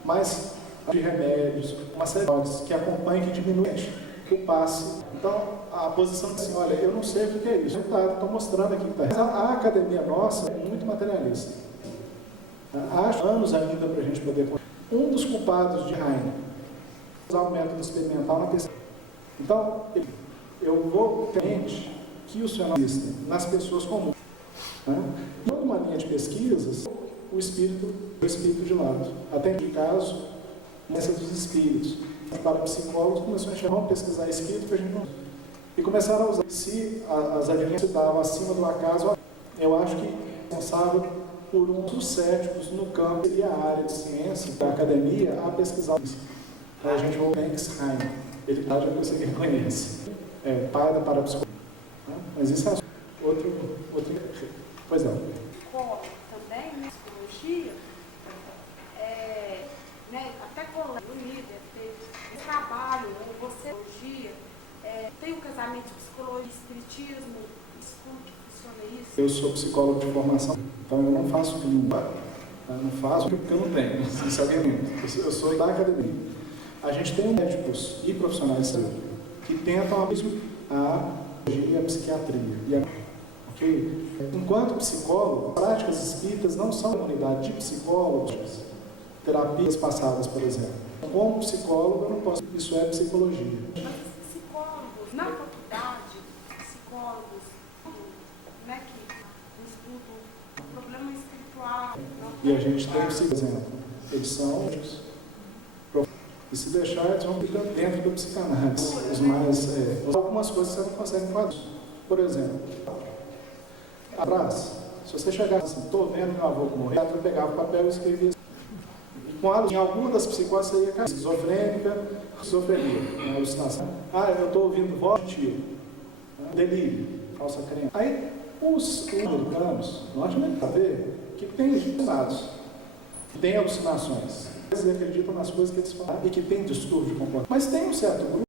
Mas de remédios, uma série de coisas que acompanham e que diminuem o passe. Então, a posição assim, olha, eu não sei o que é isso. Estou mostrando aqui que está. A academia nossa é muito materialista. Há anos ainda para a gente poder... Um dos culpados de Heine usar o método experimental na pesquisa. Então, eu vou crente que os fenômenos existem nas pessoas comuns. Em uma linha de pesquisas, o espírito de lado. Até em caso, essa dos espíritos. Para psicólogos, começou a chamar, pesquisar espírito para a gente não... E começaram a usar. Se as adivinhas estavam acima do acaso, eu acho que responsável por dos céticos no campo e a área de ciência da academia a pesquisar isso. Aí a gente vai ao Max Heine. Ele já você conhece. Pai da parapsicologia. Mas isso é outro. Pois não. Também, né, psicologia, né, até colega, o líder, esse trabalho, né, você, psicologia, tem um casamento de psicologia, espiritismo, como que funciona isso? Eu sou psicólogo de formação, então eu não faço clínica, eu não faço porque eu não tenho, isso é muito. Eu sou da academia. A gente tem médicos e profissionais de saúde que tentam a psicologia e a psiquiatria. Okay? Enquanto psicólogo, práticas espíritas não são uma unidade de psicólogos, terapias passadas, por exemplo. Como psicólogo, eu não posso. Isso é psicologia. Mas psicólogos, na faculdade, psicólogos, né, que estudam problema espiritual. E a gente tem, por exemplo, eles são. E se deixar, eles vão ficar dentro do psicanálise. Algumas coisas você não consegue fazer. Por exemplo, abraço. Se você chegar assim, estou vendo meu avô morrer, eu pegava o papel e escrevia. E com em alguma das psicoses você ia cair. Esquizofrênica, esquizofrenia, alucinação. Eu estou ouvindo voz de tio. Delírio, falsa crença. Aí, os americanos, norte-americanos, que têm alucinados, que têm alucinações. Eles acreditam nas coisas que eles falam e que têm distúrbio de comportamento. Mas tem um certo grupo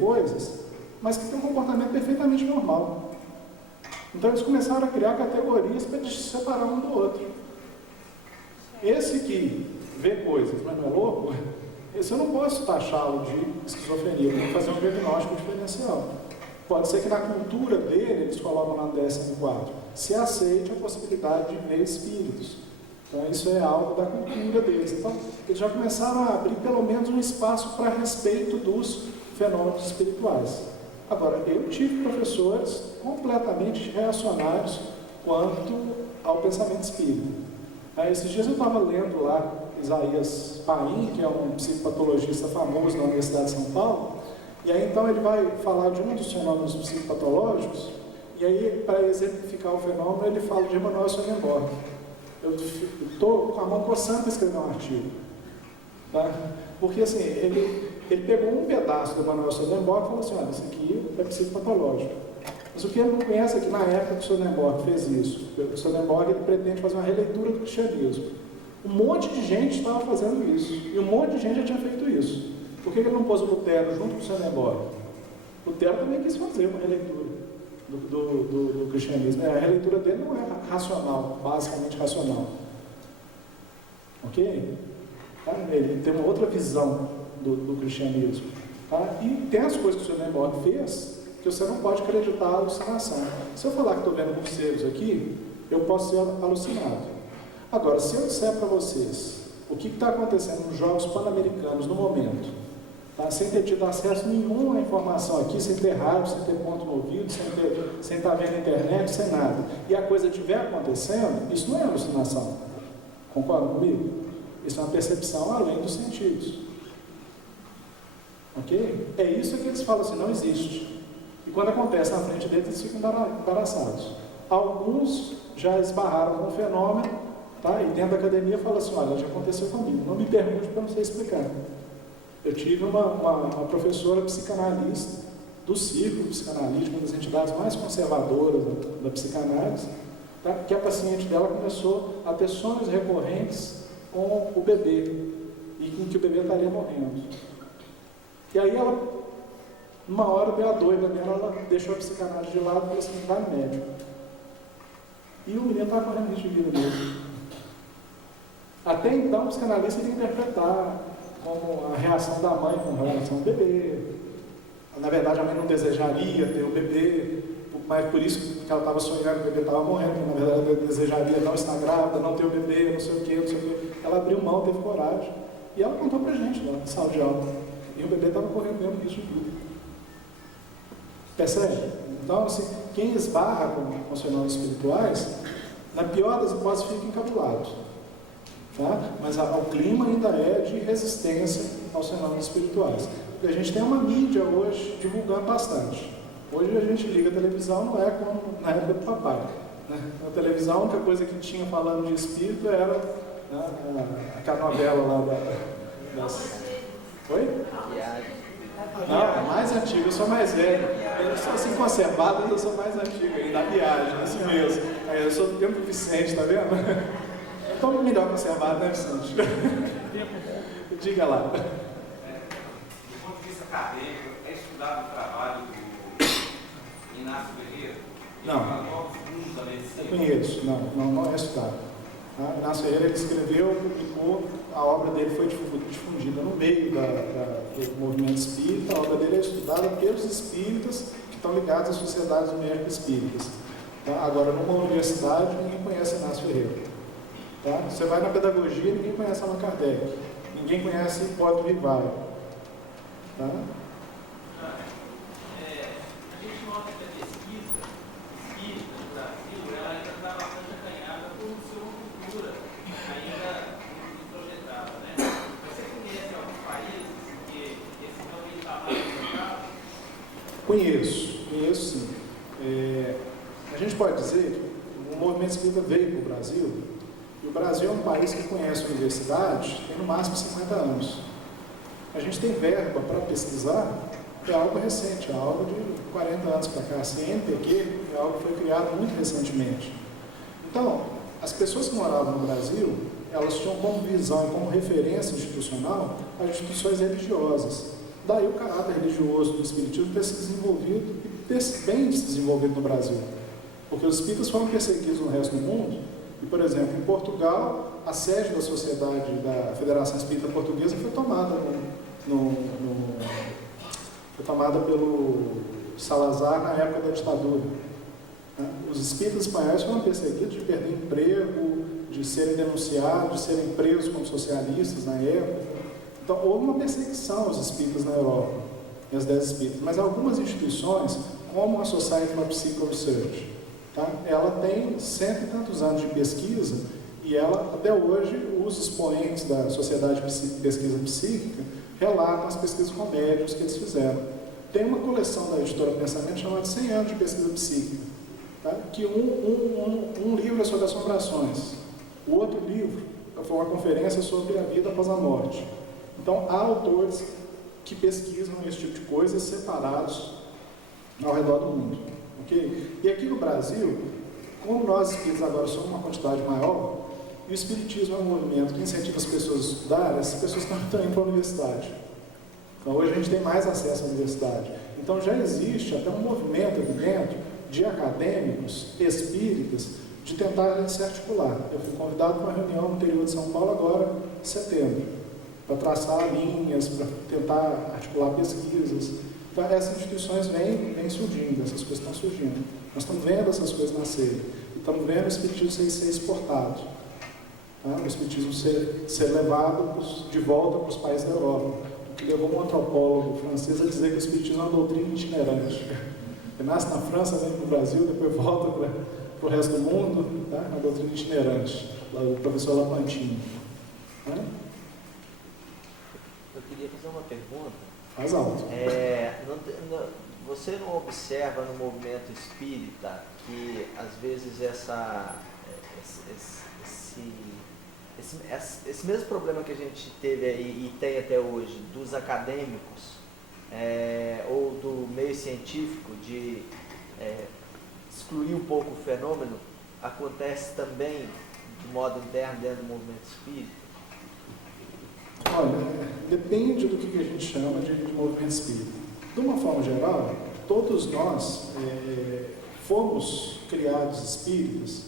coisas, mas que têm um comportamento perfeitamente normal. Então eles começaram a criar categorias para separar um do outro. Esse que vê coisas, mas não é louco, esse eu não posso taxá-lo de esquizofrenia, eu tenho que fazer um diagnóstico diferencial. Pode ser que na cultura dele, eles colocam lá no DSM-4, se aceite a possibilidade de ver espíritos. Então isso é algo da cultura deles. Então eles já começaram a abrir pelo menos um espaço para respeito dos fenômenos espirituais. Agora, eu tive professores completamente reacionários quanto ao pensamento espírita. Esses dias eu estava lendo lá Isaías Paim, que é um psicopatologista famoso na Universidade de São Paulo, e aí então ele vai falar de um dos fenômenos psicopatológicos, e aí para exemplificar o fenômeno ele fala de Emanuel Swedenborg. Eu estou com a mão coçando para escrever um artigo, tá? Porque assim, ele pegou um pedaço do Emanuel Swedenborg e falou assim, olha, isso aqui é psicopatológico. Mas o que ele não conhece é que na época que o Swedenborg fez isso, o Swedenborg ele pretende fazer uma releitura do cristianismo. Um monte de gente estava fazendo isso, e um monte de gente já tinha feito isso. Por que ele não pôs o Lutero junto com o Swedenborg? Lutero também quis fazer uma releitura do cristianismo. A releitura dele não é racional, basicamente racional. Ok? Tá? Ele tem uma outra visão do cristianismo. Tá? E tem as coisas que o Swedenborg fez que você não pode acreditar a alucinação. Se eu falar que estou vendo morcegos aqui, eu posso ser alucinado. Agora, se eu disser para vocês o que está acontecendo nos Jogos Pan-Americanos no momento, tá? Sem ter tido acesso nenhum à informação aqui, sem ter rádio, sem ter ponto no ouvido, sem estar vendo a internet, sem nada, e a coisa estiver acontecendo, isso não é alucinação. Concorda comigo? Isso é uma percepção além dos sentidos. Ok? É isso que eles falam assim, não existe. E quando acontece na frente deles, eles ficam embaraçados. Alguns já esbarraram com o fenômeno, tá? E dentro da academia fala assim, olha, já aconteceu comigo, não me pergunte porque eu não sei explicar. Eu tive uma professora psicanalista do círculo psicanalítico, uma das entidades mais conservadoras da psicanálise, tá? Que a paciente dela começou a ter sonhos recorrentes com o bebê, e com que o bebê estaria morrendo. E aí ela, uma hora veio a doida dela, ela deixou a psicanálise de lado e falou assim, vai no médico. E o menino estava correndo risco de vida mesmo. Até então, o psicanalista ia interpretar como a reação da mãe com relação ao bebê. Na verdade, a mãe não desejaria ter o bebê, mas por isso que ela estava sonhando que o bebê estava morrendo, na verdade ela desejaria não estar grávida, não ter o bebê, não sei o quê. Ela abriu mão, teve coragem. E ela contou pra gente lá, de sala de aula. E o bebê estava correndo mesmo risco de vida. Percebe? Então, assim, quem esbarra com os fenômenos espirituais, na pior das hipóteses, fica encabulado. Tá? Mas o clima ainda é de resistência aos fenômenos espirituais. Porque a gente tem uma mídia hoje divulgando bastante. Hoje a gente liga a televisão, não é como na época do papai. Né? Na televisão, a única coisa que tinha falando de espírito era, né, aquela novela lá das... Oi? Não, é mais antigo, eu sou mais velho. Eu sou assim conservado, mas eu sou mais antigo ainda, a viagem, assim mesmo. Aí eu sou do tempo do Vicente, tá vendo? Eu estou melhor conservado, né, Vicente? Diga lá. Do ponto de vista acadêmico, é estudado o trabalho do Inácio Ferreira? Não. Da medicina? Eu conheço, não é estudado. Tá? Inácio Ferreira, ele escreveu, publicou, a obra dele foi difundida no meio do movimento espírita, a obra dele é estudada pelos espíritas que estão ligados às sociedades médicas espíritas. Tá? Agora, numa universidade, ninguém conhece Inácio Ferreira. Tá? Você vai na pedagogia, ninguém conhece Allan Kardec. Ninguém conhece Hipólito Rivaio. Tá? A gente nota que a pesquisa espírita no Brasil ela ainda está bastante acanhada por ser uma cultura ainda introjetada, né? Você conhece alguns países que esse realmente está mais introjetado? Conheço sim. A gente pode dizer que o movimento espírita veio para o Brasil, e o Brasil é um país que conhece a universidade tem no máximo 50 anos. A gente tem verba para pesquisar, é algo recente, é algo de 40 anos para cá. A CNPq é algo que foi criado muito recentemente. Então, as pessoas que moravam no Brasil, elas tinham como visão e como referência institucional as instituições religiosas. Daí o caráter religioso do espiritismo ter se desenvolvido e ter bem se desenvolvido no Brasil. Porque os espíritas foram perseguidos no resto do mundo, e, por exemplo, em Portugal, a sede da sociedade da Federação Espírita Portuguesa foi tomada foi tomada pelo Salazar na época da ditadura. Os espíritas espanhóis foram perseguidos de perder emprego, de serem denunciados, de serem presos como socialistas na época. Então, houve uma perseguição aos espíritas na Europa, e às 10 espíritas. Mas algumas instituições, como a Society for Psychical Research, ela tem 100 e tantos anos de pesquisa, e ela, até hoje, os expoentes da Sociedade de Pesquisa Psíquica relatam as pesquisas com médiuns que eles fizeram. Tem uma coleção da editora Pensamento chamada 100 anos de pesquisa psíquica, que um livro é sobre assombrações, o outro livro foi uma conferência sobre a vida após a morte. Então, há autores que pesquisam esse tipo de coisas separados ao redor do mundo. Okay? E aqui no Brasil, como nós espíritos agora somos uma quantidade maior, e o espiritismo é um movimento que incentiva as pessoas a estudar, essas pessoas estão indo para a universidade. Então, hoje a gente tem mais acesso à universidade. Então, já existe até um movimento aqui dentro de acadêmicos espíritas de tentar se articular. Eu fui convidado para uma reunião no interior de São Paulo agora, em setembro, para traçar linhas, para tentar articular pesquisas. Então, essas instituições vêm surgindo, essas coisas estão surgindo. Nós estamos vendo essas coisas nascerem. E estamos vendo o espiritismo ser exportado. O espiritismo ser levado de volta para os países da Europa. O que levou um antropólogo francês a dizer que o espiritismo é uma doutrina itinerante. Ele nasce na França, vem para o Brasil, depois volta para o resto do mundo, uma doutrina itinerante, do professor Lapantini. Eu queria fazer uma pergunta. Faz alto. Você não observa no movimento espírita que, às vezes, esse mesmo problema que a gente teve aí e tem até hoje, dos acadêmicos ou do meio científico, de excluir um pouco o fenômeno, acontece também de modo interno dentro do movimento espírita? Olha, depende do que a gente chama de movimento espírita. De uma forma geral, todos nós fomos criados espíritas,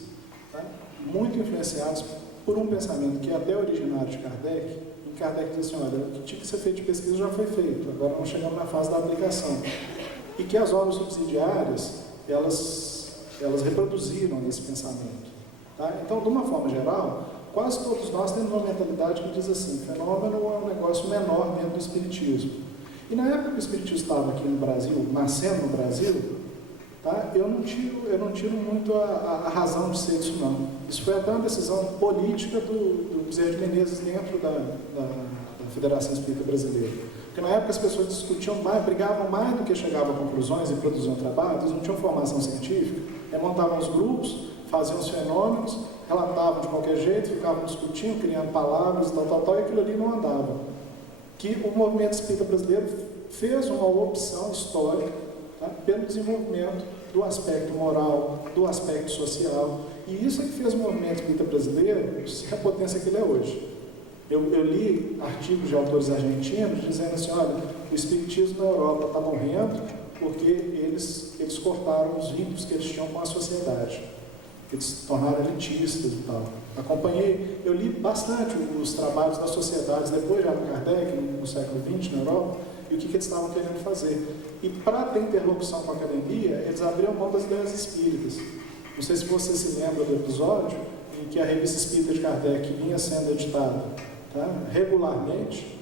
muito influenciados por um pensamento que é até originário de Kardec. E Kardec diz assim, olha, o que tinha que ser feito de pesquisa já foi feito, agora nós chegamos na fase da aplicação. E que as obras subsidiárias, elas reproduziram esse pensamento. Então, de uma forma geral, quase todos nós temos uma mentalidade que diz assim, fenômeno é um negócio menor dentro do espiritismo. E na época que o espiritismo estava aqui no Brasil, nascendo no Brasil, eu não tiro muito a razão de ser isso, não. Isso foi até uma decisão política do Bezerra de Menezes dentro da Federação Espírita Brasileira. Porque na época as pessoas discutiam mais, brigavam mais do que chegavam a conclusões e produziam trabalhos, não tinham formação científica, montavam os grupos, faziam os fenômenos, relatavam de qualquer jeito, ficavam discutindo, criando palavras, e aquilo ali não andava. Que o movimento espírita brasileiro fez uma opção histórica pelo desenvolvimento do aspecto moral, do aspecto social, e isso é que fez o movimento espírita brasileiro ser a potência que ele é hoje. Eu li artigos de autores argentinos dizendo assim, olha, o espiritismo na Europa está morrendo porque eles cortaram os vínculos que eles tinham com a sociedade. Eles se tornaram elitistas e tal. Eu li bastante os trabalhos das sociedades, depois já no Kardec, no século XX, na Europa, e o que eles estavam querendo fazer. E para ter interlocução com a academia, eles abriram mão das ideias espíritas. Não sei se você se lembra do episódio em que a revista espírita de Kardec vinha sendo editada regularmente,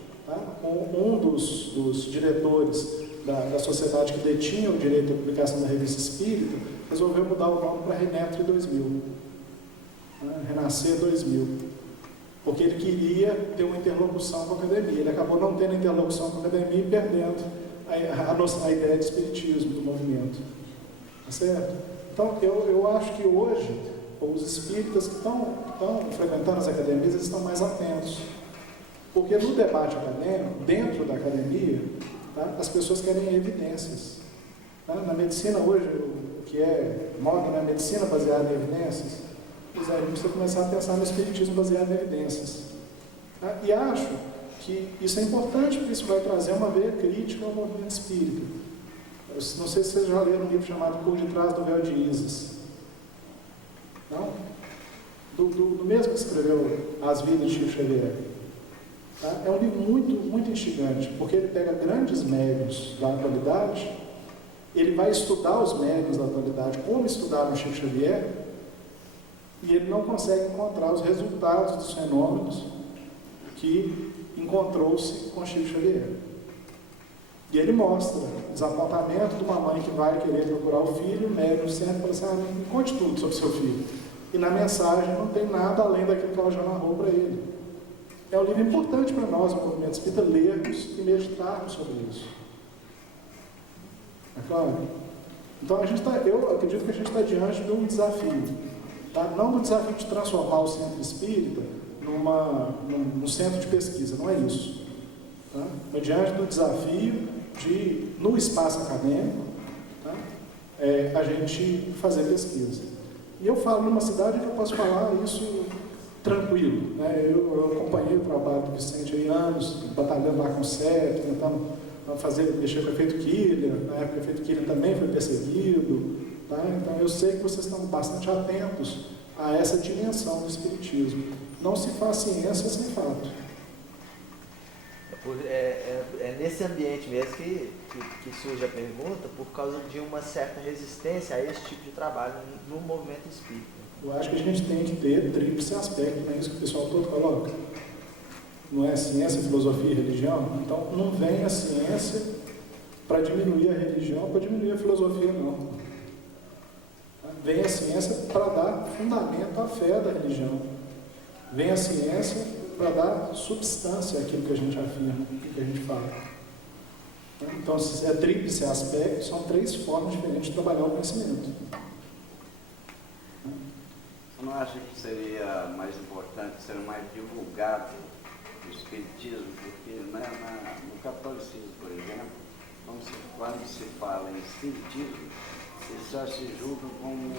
um dos diretores da sociedade que detinha o direito à publicação da revista espírita, resolveu mudar o nome para Renetre 2000, Renascer 2000, porque ele queria ter uma interlocução com a academia. Ele acabou não tendo interlocução com a academia e perdendo a ideia de espiritismo do movimento. Tá certo? Então, eu acho que hoje, os espíritas que estão frequentando as academias, eles estão mais atentos. Porque no debate acadêmico, dentro da academia, as pessoas querem evidências. Na medicina hoje, o que é moda, a medicina baseada em evidências, pois a gente precisa começar a pensar no espiritismo baseado em evidências. E acho que isso é importante, porque isso vai trazer uma veia crítica ao movimento espírita. Eu não sei se vocês já leram um livro chamado Por Detrás do Véu de Isis. Não? Do mesmo que escreveu As Vidas de Chico Xavier. Tá? É um livro muito, muito instigante, porque ele pega grandes médiuns da atualidade, ele vai estudar os médiuns da atualidade, como estudaram Chico Xavier, e ele não consegue encontrar os resultados dos fenômenos que encontrou-se com Chico Xavier. E ele mostra o desapontamento de uma mãe que vai querer procurar o filho, o médium sempre fala assim, me conte tudo sobre seu filho. E na mensagem não tem nada além daquilo que ela já narrou para ele. É um livro importante para nós, o movimento espírita, lermos e meditarmos sobre isso. É claro? Então eu acredito que a gente está diante de um desafio. Tá? Não do desafio de transformar o centro espírita num centro de pesquisa, não é isso. Tá? Mas diante do desafio de, no espaço acadêmico, tá? A gente fazer pesquisa. E eu falo numa cidade que eu posso falar isso tranquilo. Né? Eu acompanhei o trabalho do Vicente há anos, batalhando lá com o CEP, tentando mexer com o efeito Killian. Na época o efeito Killian também foi perseguido. Tá? Então eu sei que vocês estão bastante atentos a essa dimensão do espiritismo. Não se faz ciência sem fato. É nesse ambiente mesmo que surge a pergunta, por causa de uma certa resistência a esse tipo de trabalho no movimento espírita. Eu acho que a gente tem que ter tríplice aspecto, não é isso que o pessoal todo coloca? Não é ciência, filosofia e religião? Então não vem a ciência para diminuir a religião, para diminuir a filosofia, não. Vem a ciência para dar fundamento à fé da religião. Vem a ciência para dar substância àquilo que a gente afirma, àquilo que a gente fala. Então, se é tríplice aspecto, são 3 formas diferentes de trabalhar o conhecimento. Você não acha que seria mais importante ser mais divulgado o espiritismo? Porque no catolicismo, por exemplo, quando se fala em espiritismo, eles já se julgam como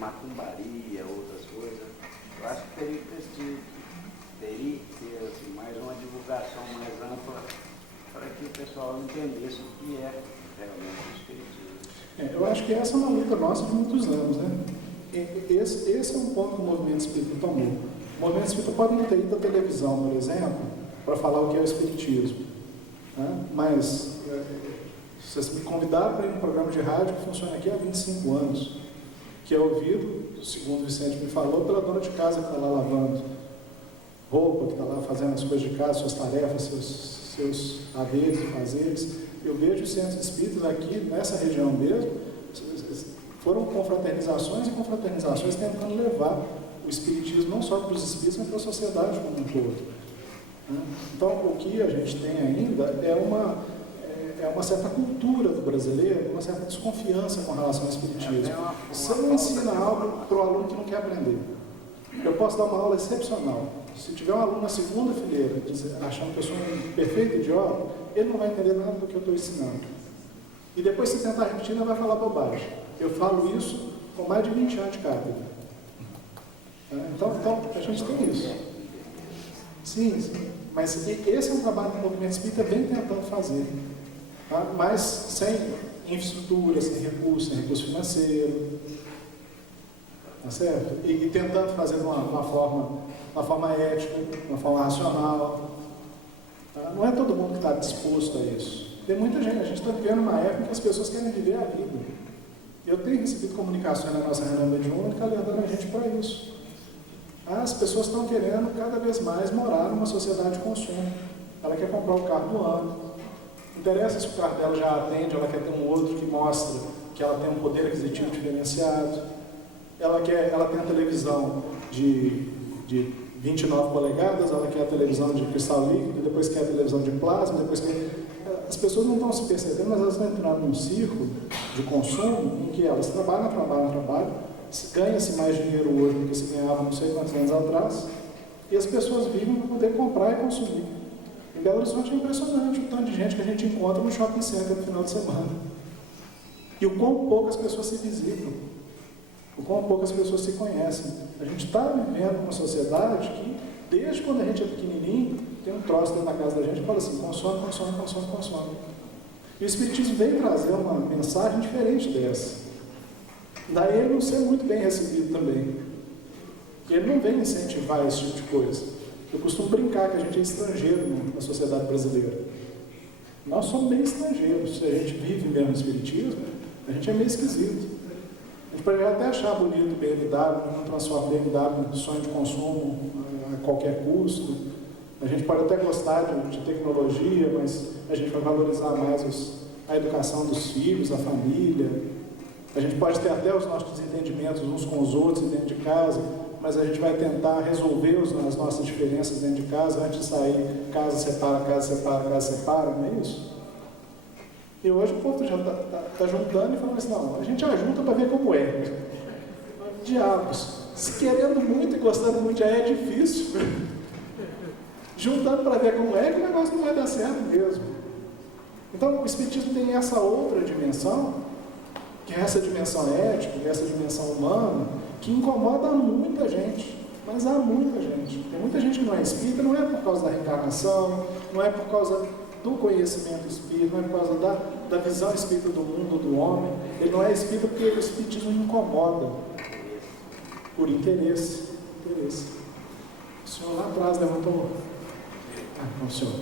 macumbaria, outras coisas. Eu acho que teria que ter assim, mais uma divulgação mais ampla para que o pessoal entendesse o que é realmente o espiritismo. Eu acho que essa é uma luta nossa de muitos anos, né? Esse é um ponto que o movimento espírita tomou. O movimento espírita pode não ter ido à televisão, por exemplo, para falar o que é o espiritismo. Né? Mas vocês me convidaram para ir num programa de rádio que funciona aqui há 25 anos, que é ouvido, segundo o Vicente me falou, pela dona de casa que está lá lavando roupa, que está lá fazendo as coisas de casa, suas tarefas, seus haveres e fazeres. Eu vejo os centros espíritas aqui, nessa região mesmo, foram confraternizações e confraternizações tentando levar o espiritismo não só para os espíritos, mas para a sociedade como um todo. Então, o que a gente tem ainda é uma certa cultura do brasileiro, uma certa desconfiança com relação ao espiritismo. Você não ensina algo para o aluno que não quer aprender. Eu posso dar uma aula excepcional. Se tiver um aluno na segunda fileira achando que eu sou um perfeito idiota, ele não vai entender nada do que eu estou ensinando. E depois, se tentar repetir, ele vai falar bobagem. Eu falo isso com mais de 20 anos de cátedra. Então, a gente tem isso. Sim. Mas esse é um trabalho que o movimento espírita vem tentando fazer. Tá? Mas sem infraestrutura, sem recurso financeiro. Tá certo? E tentando fazer de uma forma ética, de uma forma racional. Tá? Não é todo mundo que está disposto a isso. Tem muita gente. A gente está vivendo uma época em que as pessoas querem viver a vida. Eu tenho recebido comunicações na nossa reunião mediúnica alertando a gente para isso. As pessoas estão querendo cada vez mais morar numa sociedade de consumo. Ela quer comprar o carro do ano. Não interessa se o carro dela já atende, ela quer ter um outro que mostra que ela tem um poder aquisitivo diferenciado. Ela tem a televisão de 29 polegadas, ela quer a televisão de cristal líquido, depois quer a televisão de plasma, depois quer... As pessoas não estão se percebendo, mas elas estão entrando num círculo de consumo em que elas trabalham, ganha-se mais dinheiro hoje do que se ganhava não sei quantos anos atrás, e as pessoas vivem para poder comprar e consumir. Em Belo Horizonte é impressionante o tanto de gente que a gente encontra no shopping center no final de semana. E o quão pouco as pessoas se visitam, o quão pouco as pessoas se conhecem. A gente está vivendo uma sociedade que, desde quando a gente é pequenininho, tem um troço dentro da casa da gente que fala assim, consome, consome, consome, consome. E o Espiritismo veio trazer uma mensagem diferente dessa. Daí ele não ser muito bem recebido também. Porque ele não vem incentivar esse tipo de coisa. Eu costumo brincar que a gente é estrangeiro na sociedade brasileira. Nós somos meio estrangeiros. Se a gente vive mesmo no Espiritismo, a gente é meio esquisito. A gente pode até achar bonito BMW, não transforma BMW em sonho de consumo a qualquer custo. A gente pode até gostar de tecnologia, mas a gente vai valorizar mais a educação dos filhos, a família. A gente pode ter até os nossos desentendimentos uns com os outros dentro de casa, mas a gente vai tentar resolver as nossas diferenças dentro de casa antes de sair. Casa separa, casa separa, casa separa, não é isso? E hoje o povo já está juntando e falando assim, não, a gente ajunta para ver como é. Diabos, se querendo muito e gostando muito já é difícil. Juntando para ver como é, que o negócio não vai dar certo mesmo. Então o Espiritismo tem essa outra dimensão, que é essa dimensão ética, que é essa dimensão humana, que incomoda muita gente. Mas há muita gente. Tem muita gente que não é espírita, não é por causa da reencarnação, não é por causa do conhecimento espírita, não é por causa da visão espírita do mundo, do homem. Ele não é espírita porque o espiritismo incomoda. Por interesse. O senhor lá atrás levantou. Não, senhor.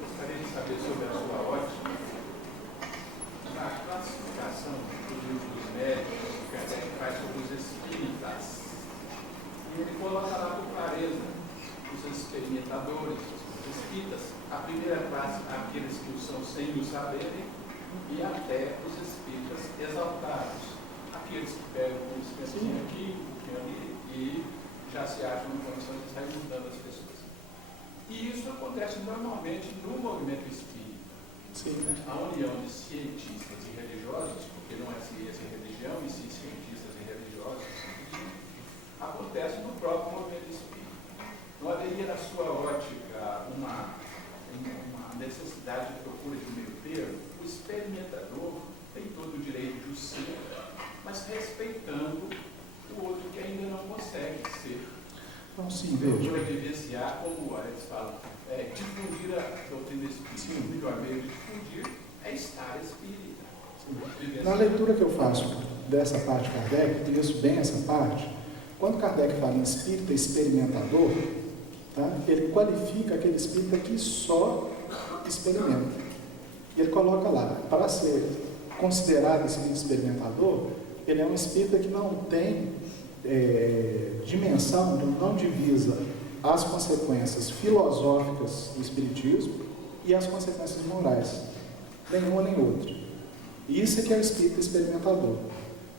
Gostaria de saber sobre a sua ótica. Na classificação dos livros médicos que Kardec faz sobre os espíritas, e ele coloca lá com clareza os experimentadores, os espíritas, a primeira classe, aqueles que o são sem o saberem, e até os espíritas exaltados, aqueles que pegam o conhecimento aqui e já se acham em condições de estar ajudando as pessoas. E isso acontece normalmente no movimento espírita. Sim. A união de cientistas e religiosos, porque não é ciência e religião, e sim cientistas e religiosos, acontece no próprio movimento espírita. Não haveria, na sua ótica, uma necessidade de procura de meio termo? O experimentador tem todo o direito de ser, mas respeitando o outro que ainda não consegue ser. Então, sim, veja. Vivenciar, como eles falam, difundir a doutrina espírita. O melhor meio de difundir é estar espírita. Na leitura que eu faço dessa parte de Kardec, eu conheço bem essa parte. Quando Kardec fala em espírita experimentador, tá? Ele qualifica aquele espírita que só experimenta. E ele coloca lá, para ser considerado espírita experimentador, ele é um espírita que não tem dimensão, não divisa as consequências filosóficas do espiritismo e as consequências morais, nenhuma nem outra. Isso é que é o espírita experimentador.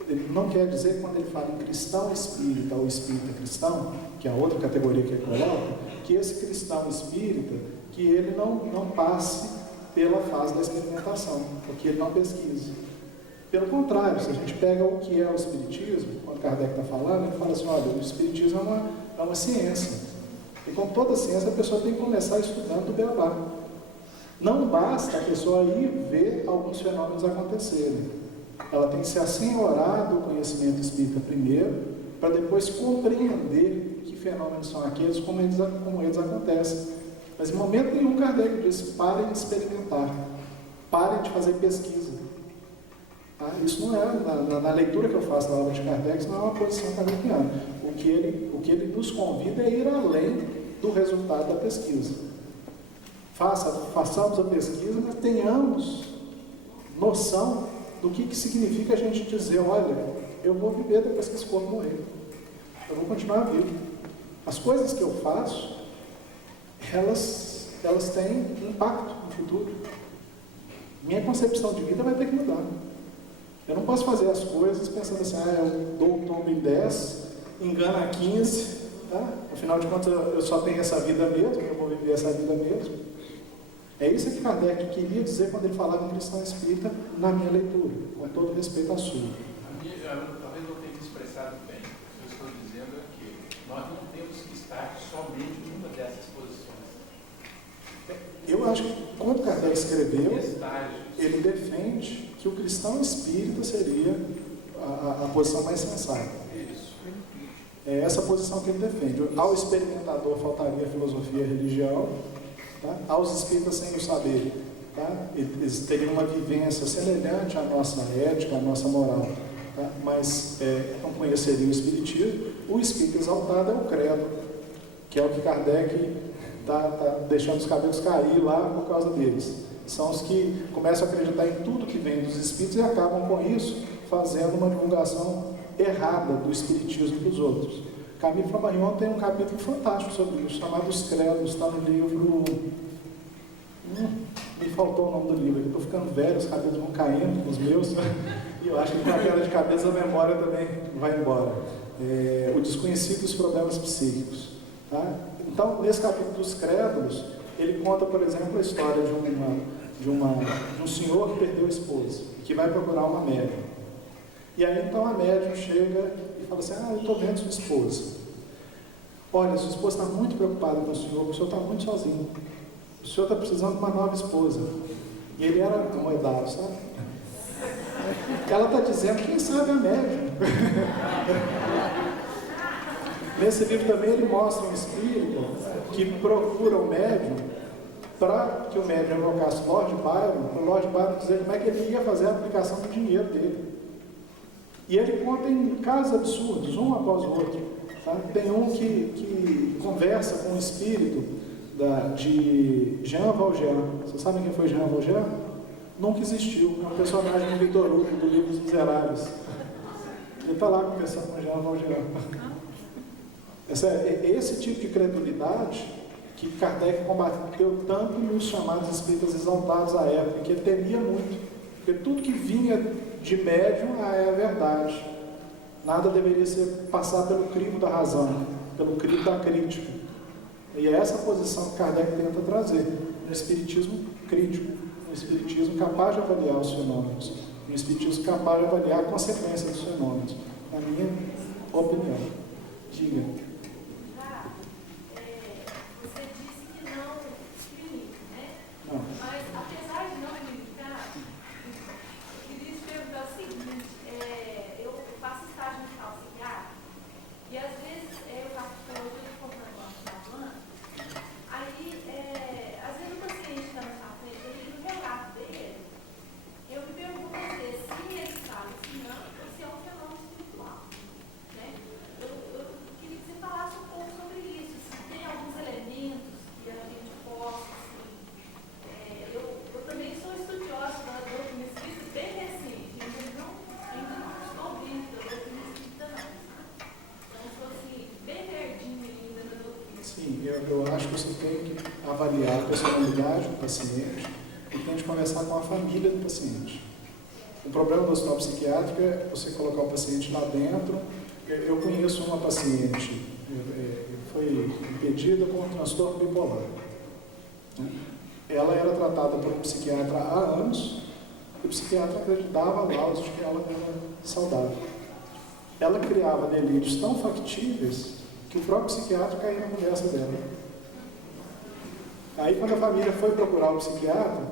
Ele não quer dizer, quando ele fala em cristão espírita ou espírita cristão, que é a outra categoria que ele coloca, que esse cristão espírita, que ele não passe pela fase da experimentação, porque ele não pesquisa. Pelo contrário, se a gente pega o que é o espiritismo, quando Kardec está falando, ele fala assim, olha, o espiritismo é uma ciência. E como toda ciência, a pessoa tem que começar estudando do beabá. Não basta a pessoa ir ver alguns fenômenos acontecerem. Ela tem que se assenhorar do conhecimento espírita primeiro, para depois compreender que fenômenos são aqueles, como eles acontecem. Mas em momento nenhum Kardec disse, parem de experimentar, parem de fazer pesquisa. Isso não é, na leitura que eu faço da obra de Kardec, isso não é uma posição kardeciana. O que ele nos convida é ir além do resultado da pesquisa. Façamos a pesquisa, mas tenhamos noção do que significa a gente dizer, olha, eu vou viver depois que esse corpo morrer. Eu vou continuar vivo. As coisas que eu faço, elas têm impacto no futuro. Minha concepção de vida vai ter que mudar. Eu não posso fazer as coisas pensando assim, eu dou um tombo em 10, engano a 15, tá? Afinal de contas eu só tenho essa vida mesmo, eu vou viver essa vida mesmo. É isso que Kardec queria dizer quando ele falava em cristão espírita na minha leitura, com todo respeito à sua. Talvez não tenha me expressado bem. O que eu estou dizendo é que nós não temos que estar somente numa dessas posições. Eu acho que quando Kardec escreveu, ele defende que o cristão espírita seria a posição mais sensata. Isso. É essa posição que ele defende. Ao experimentador faltaria filosofia e religião, tá? Aos espíritas sem o saber, tá? Eles teriam uma vivência semelhante à nossa ética, à nossa moral, tá? Mas não conheceriam o espiritismo. O espírito exaltado é o credo, que é o que Kardec está deixando os cabelos cair lá por causa deles. São os que começam a acreditar em tudo que vem dos espíritos e acabam com isso fazendo uma divulgação errada do espiritismo para os outros. Camille Flammarion tem um capítulo fantástico sobre isso, chamado Os Credos, está no livro... me faltou o nome do livro, estou ficando velho, os cabelos vão caindo, os meus, e eu acho que com a queda de cabeça a memória também vai embora. O Desconhecido dos Problemas Psíquicos. Tá? Então, nesse capítulo dos Crédulos, ele conta, por exemplo, a história de um senhor que perdeu a esposa, que vai procurar uma médium. E aí, então, a médium chega e fala assim, eu estou vendo sua esposa. Olha, sua esposa está muito preocupada com o senhor está muito sozinho. O senhor está precisando de uma nova esposa. E ele era moedado, sabe? Ela está dizendo, quem sabe a médium. Nesse livro também ele mostra um espírito que procura o médium para que o médium evocasse Lord Byron, para o Lord Byron dizer como é que ele ia fazer a aplicação do dinheiro dele. E ele conta em casos absurdos, um após o outro. Tá? Tem um que conversa com o espírito de Jean Valjean. Vocês sabem quem foi Jean Valjean? Nunca existiu. É um personagem do Victor Hugo, do livro Os Miseráveis. Ele está lá conversando com Jean Valjean. Esse tipo de credulidade que Kardec combateu tanto nos chamados espíritas exaltados à época, que ele temia muito, porque tudo que vinha de médium é a verdade. Nada deveria passar pelo crivo da razão, pelo crivo da crítica. E é essa posição que Kardec tenta trazer, um espiritismo crítico, um espiritismo capaz de avaliar os fenômenos, um espiritismo capaz de avaliar a consequência dos fenômenos, na minha opinião. Diga. Mas, apesar de não criticar, eu queria te perguntar o seguinte, eu faço estágio no hospital psiquiátrico e às vezes eu faço psicologia de comportamento, aí às vezes o paciente está na sua frente, ele no relato dele, eu me pergunto às vezes se ele está alucinando ou se é um fenômeno espiritual. Né? Eu queria que você falasse um pouco sobre isso, se tem alguns elementos que a gente possa. Eu também sou estudiosa da doutrina espírita bem recente, ainda não estou dentro da doutrina espírita não. Então estou assim, bem verdinha ainda na doutrina. Sim, eu acho que você tem que avaliar a personalidade do paciente e tem que conversar com a família do paciente. O problema do hospital psiquiátrico é você colocar o paciente lá dentro. Eu conheço uma paciente que foi impedida com um transtorno bipolar. Né? Ela era tratada por um psiquiatra há anos, e o psiquiatra acreditava laudos de que ela era saudável. Ela criava delírios tão factíveis que o próprio psiquiatra caía na conversa dela. Aí, quando a família foi procurar o psiquiatra,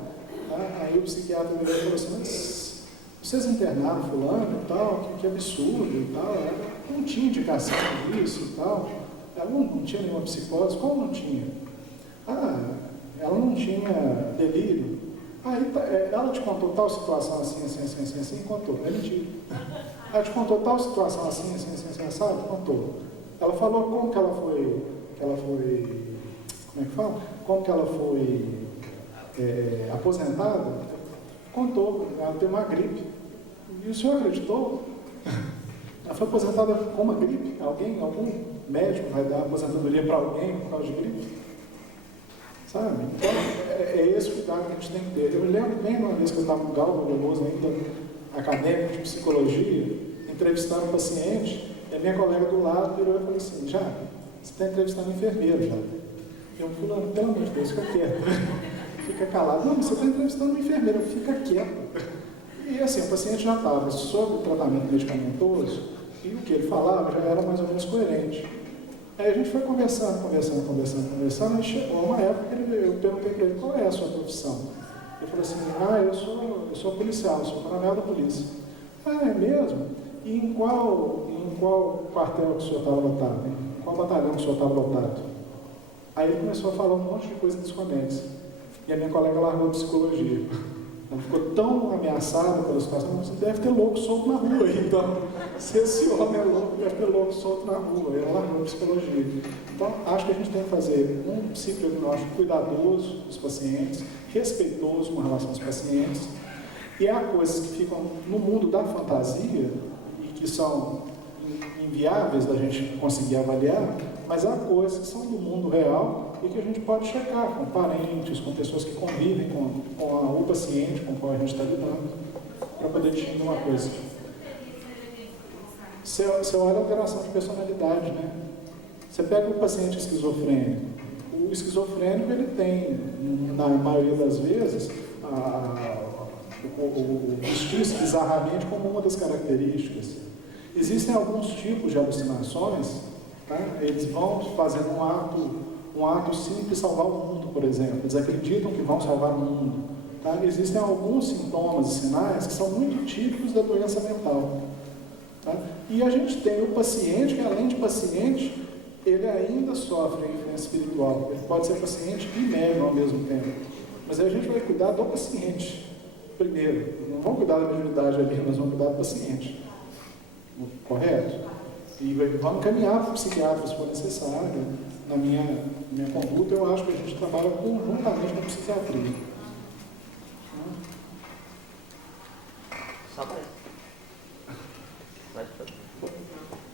aí o psiquiatra virou e falou assim, mas vocês internaram fulano e tal, que absurdo e tal, ela não tinha indicação disso e tal, ela não tinha nenhuma psicose, como não tinha? Ela não tinha delírio. Aí ela te contou tal situação assim, contou. É mentira. Ela te contou tal situação assim, sabe? Contou. Ela falou como que ela foi, como é que fala? Como que ela foi aposentada. Contou, ela teve uma gripe. E o senhor acreditou? Ela foi aposentada com uma gripe? Algum médico vai dar aposentadoria para alguém por causa de gripe? Sabe? Então, é esse cuidado que a gente tem que ter. Eu me lembro bem uma vez que eu estava com o Galva Veloso, ainda acadêmico de psicologia, entrevistando um paciente, e a minha colega do lado virou e falou assim, já, você está entrevistando um enfermeiro já. Eu falei, pelo amor de Deus, fica quieto. Fica calado. Não, você está entrevistando um enfermeiro, fica quieto. E assim, o paciente já estava sob o tratamento medicamentoso, e o que ele falava já era mais ou menos coerente. Aí a gente foi conversando, e chegou uma época que eu perguntei para ele, qual é a sua profissão? Ele falou assim, eu sou policial, sou coronel da polícia. É mesmo? E em qual qual quartel que o senhor estava lotado? Em qual batalhão que o senhor estava lotado? Aí ele começou a falar um monte de coisa desconexa. E a minha colega largou a psicologia. Ela ficou tão ameaçada pela situação, você deve ter louco solto na rua. Então, se esse homem é louco, deve ter louco solto na rua. E ela largou a psicologia. Então, acho que a gente tem que fazer um psicodiagnóstico cuidadoso dos pacientes, respeitoso com relação aos pacientes. E há coisas que ficam no mundo da fantasia e que são inviáveis da gente conseguir avaliar, mas há coisas que são do mundo real e que a gente pode checar com parentes, com pessoas que convivem com o paciente com o qual a gente está lidando, para poder distinguir uma coisa. Você olha a alteração de personalidade, né? Você pega um paciente esquizofrênico. O esquizofrênico, ele tem, na maioria das vezes, o vestir-se bizarramente como uma das características. Existem alguns tipos de alucinações, tá? Eles vão fazendo um ato simples salvar o mundo, por exemplo. Eles acreditam que vão salvar o mundo. Tá? Existem alguns sintomas e sinais que são muito típicos da doença mental. Tá? E a gente tem o paciente, que além de paciente, ele ainda sofre a influência espiritual. Ele pode ser paciente e médium ao mesmo tempo. Mas aí a gente vai cuidar do paciente primeiro. Não vamos cuidar da mediunidade ali, nós vamos cuidar do paciente. Correto? E vamos caminhar para o psiquiatra se for necessário. Na minha conduta, eu acho que a gente trabalha conjuntamente com a psiquiatria. Só para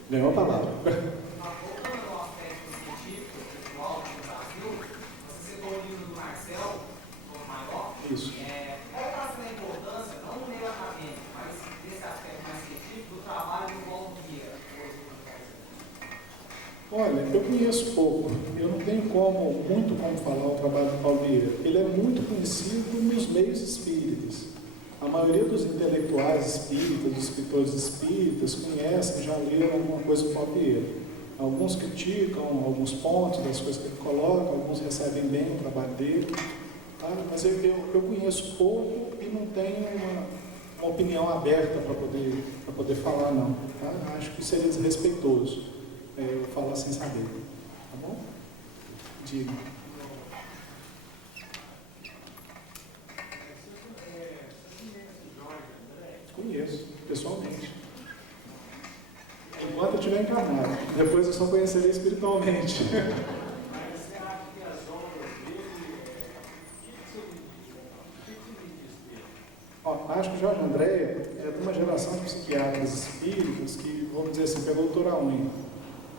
Ganhou a palavra. Voltando ao aspecto científico, pessoal, do Brasil, você citou o livro do Marcel, do Maior. Isso. Qual está sendo a importância, não no meio acadêmico, mas desse aspecto mais científico, do trabalho do Paulo Vieira hoje no país? Olha, eu conheço pouco. Eu não tenho muito como falar o trabalho do Paulo Vieira. Ele é muito conhecido nos meios espíritas. A maioria dos intelectuais espíritas, dos escritores espíritas, conhecem, já leram alguma coisa do Paulo Vieira. Alguns criticam alguns pontos das coisas que ele coloca, alguns recebem bem o trabalho dele, tá? Mas eu conheço pouco e não tenho uma opinião aberta para poder falar, não. Tá? Acho que seria desrespeitoso eu falar sem saber. Tá bom? Diga. Conheço, pessoalmente. Enquanto eu estiver encarnado. Depois eu só conhecerei espiritualmente. Mas você acha que as obras dele, o que você diz dele? Acho que o Jorge Andréa é de uma geração de psiquiatras espíritas que, vamos dizer assim, pegou o touro à unha.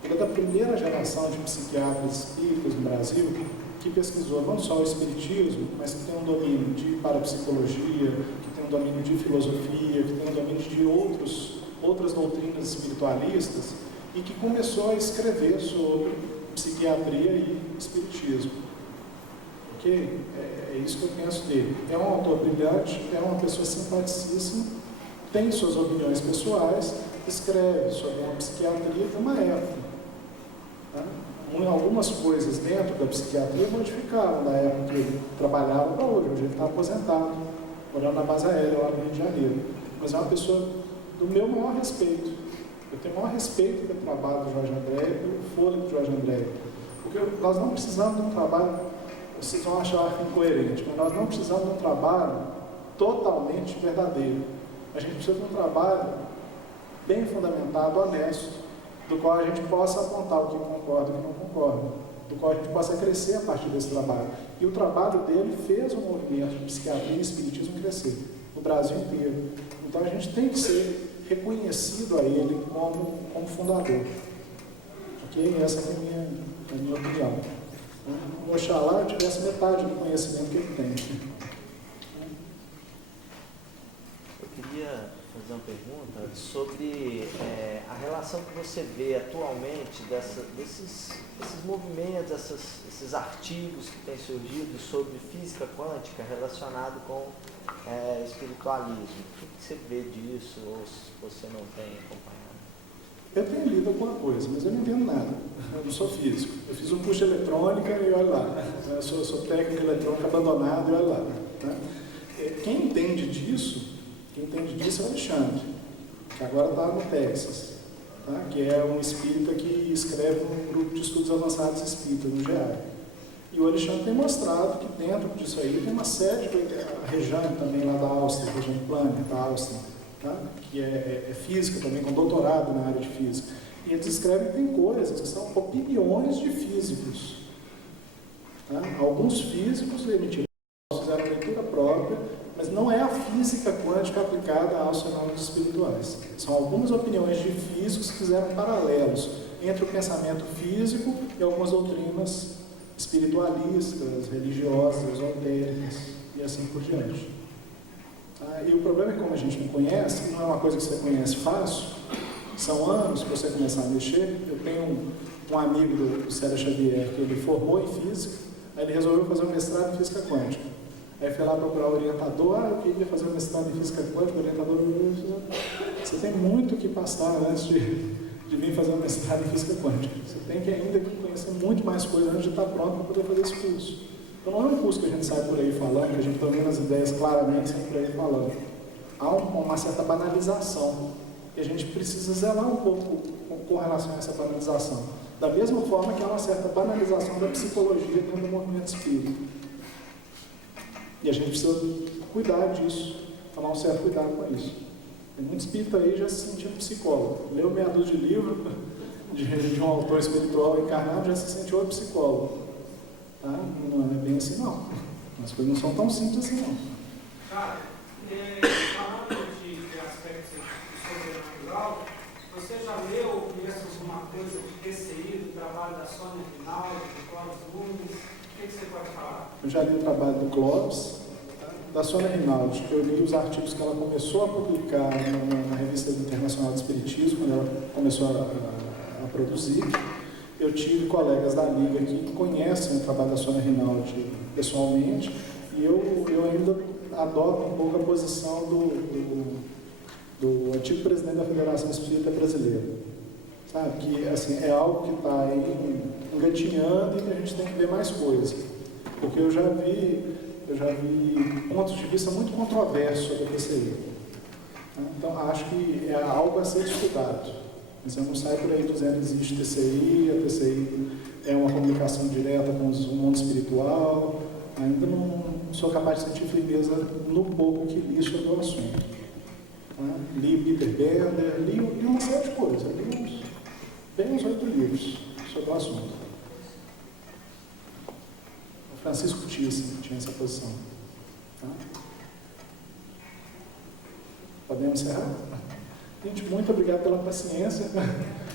Ele é da primeira geração de psiquiatras espíritas no Brasil que pesquisou não só o espiritismo, mas que tem um domínio de parapsicologia, que tem um domínio de filosofia, que tem um domínio de outras doutrinas espiritualistas e que começou a escrever sobre psiquiatria e espiritismo. Ok? É isso que eu penso dele. É um autor brilhante, é uma pessoa simpaticíssima, tem suas opiniões pessoais, escreve sobre uma psiquiatria de uma época. Tá? Algumas coisas dentro da psiquiatria modificaram da época que ele trabalhava para hoje. Hoje ele está aposentado, morando na base aérea lá no Rio de Janeiro. Mas é uma pessoa do meu maior respeito. Eu tenho o maior respeito pelo trabalho do Jorge Andréa, pelo fôlego do Jorge Andréa. Porque nós não precisamos de um trabalho, vocês vão achar incoerente, mas nós não precisamos de um trabalho totalmente verdadeiro. A gente precisa de um trabalho bem fundamentado, honesto, do qual a gente possa apontar o que concorda e o que não concorda, do qual a gente possa crescer a partir desse trabalho. E o trabalho dele fez o movimento de psiquiatria e espiritismo crescer, no Brasil inteiro. Então a gente tem que ser reconhecido a ele como fundador. Ok? Essa é a minha opinião. Então, oxalá eu tivesse metade do conhecimento que ele tem. Eu queria fazer uma pergunta sobre a relação que você vê atualmente desses movimentos, esses artigos que têm surgido sobre física quântica relacionado com espiritualismo. O que você vê disso ou se você não tem acompanhado? Eu tenho lido alguma coisa, mas eu não entendo nada. Eu não sou físico. Eu fiz um curso de eletrônica e olha lá. Eu sou técnico eletrônico abandonado e olha lá. Tá? Quem entende disso é o Alexandre, que agora está no Texas. tá? Que é um espírita que escreve um grupo de estudos avançados espíritas, no GEAR. E o Alexandre tem mostrado que dentro disso aí tem uma série de... A Rejane também lá da Áustria, a Rejane Planner da Áustria, tá? Que é física também, com doutorado na área de física. E eles escrevem que tem coisas que são opiniões de físicos. Tá? Alguns físicos emitiram, fizeram leitura própria, mas não é a física quântica aplicada aos fenômenos espirituais. São algumas opiniões de físicos que fizeram paralelos entre o pensamento físico e algumas doutrinas espiritualistas, religiosas, esotéricas e assim por diante. E o problema é que, como a gente não conhece, não é uma coisa que você conhece fácil, são anos para você começar a mexer. Eu tenho um amigo do Célio Xavier que ele formou em física, aí ele resolveu fazer um mestrado em física quântica. Aí foi lá procurar o orientador, eu queria fazer um mestrado em física quântica, o orientador falou, você tem muito que passar antes de vir fazer um mestrado em física quântica. Você tem que ainda conhecer muito mais coisas antes de estar pronto para poder fazer esse curso. Então não é um curso que a gente sai por aí falando, que a gente está vendo as ideias claramente, sai por aí falando. Há uma certa banalização, e a gente precisa zelar um pouco com relação a essa banalização. Da mesma forma que há uma certa banalização da psicologia dentro do movimento espírita. E a gente precisa cuidar disso, tomar um certo cuidado com isso. Tem muito espírita aí já se sentindo psicólogo. Leu meia dúzia de livros de um autor espiritual encarnado, já se sentiu psicólogo. Tá? Não é bem assim, não. As coisas não são tão simples assim, não. Cara, falando de aspectos sobrenatural, você já leu ou conhece alguma coisa de TCI, do trabalho da Sônia Rinaldi, do Clóvis Nunes? O que você pode falar? Eu já li o trabalho do Clóvis, da Sônia Rinaldi. Eu li os artigos que ela começou a publicar na Revista Internacional de Espiritismo, quando ela começou a produzir. Eu tive colegas da Liga que conhecem o trabalho da Sônia Rinaldi pessoalmente, e eu ainda adoto um pouco a posição do antigo presidente da Federação Espírita Brasileira. Sabe? Que assim, é algo que está aí engatinhando e que a gente tem que ver mais coisas. Porque eu já vi pontos de vista muito controversos sobre a TCI. Então, acho que é algo a ser estudado. Mas eu não saio por aí dizendo que existe TCI, a TCI é uma comunicação direta com o mundo espiritual. Ainda não sou capaz de sentir firmeza no pouco que li sobre o assunto. Li Peter Bender, li uma série de coisas, li uns 8 livros sobre o assunto. O Francisco Thyssen tinha essa posição. Tá? Podemos encerrar? Gente, muito obrigado pela paciência,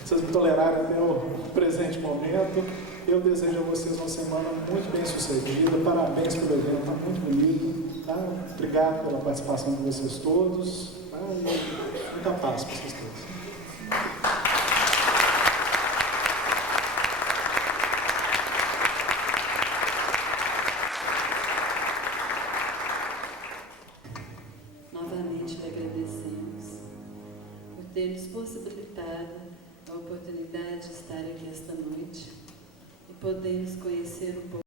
vocês me tolerarem até o presente momento. Eu desejo a vocês uma semana muito bem sucedida, parabéns pelo evento, está muito bonito. Tá? Obrigado pela participação de vocês todos, tá? E muita paz para vocês todos. Novamente lhe agradecemos por ter nos possibilitado a oportunidade de estar aqui esta noite e poder nos conhecer um pouco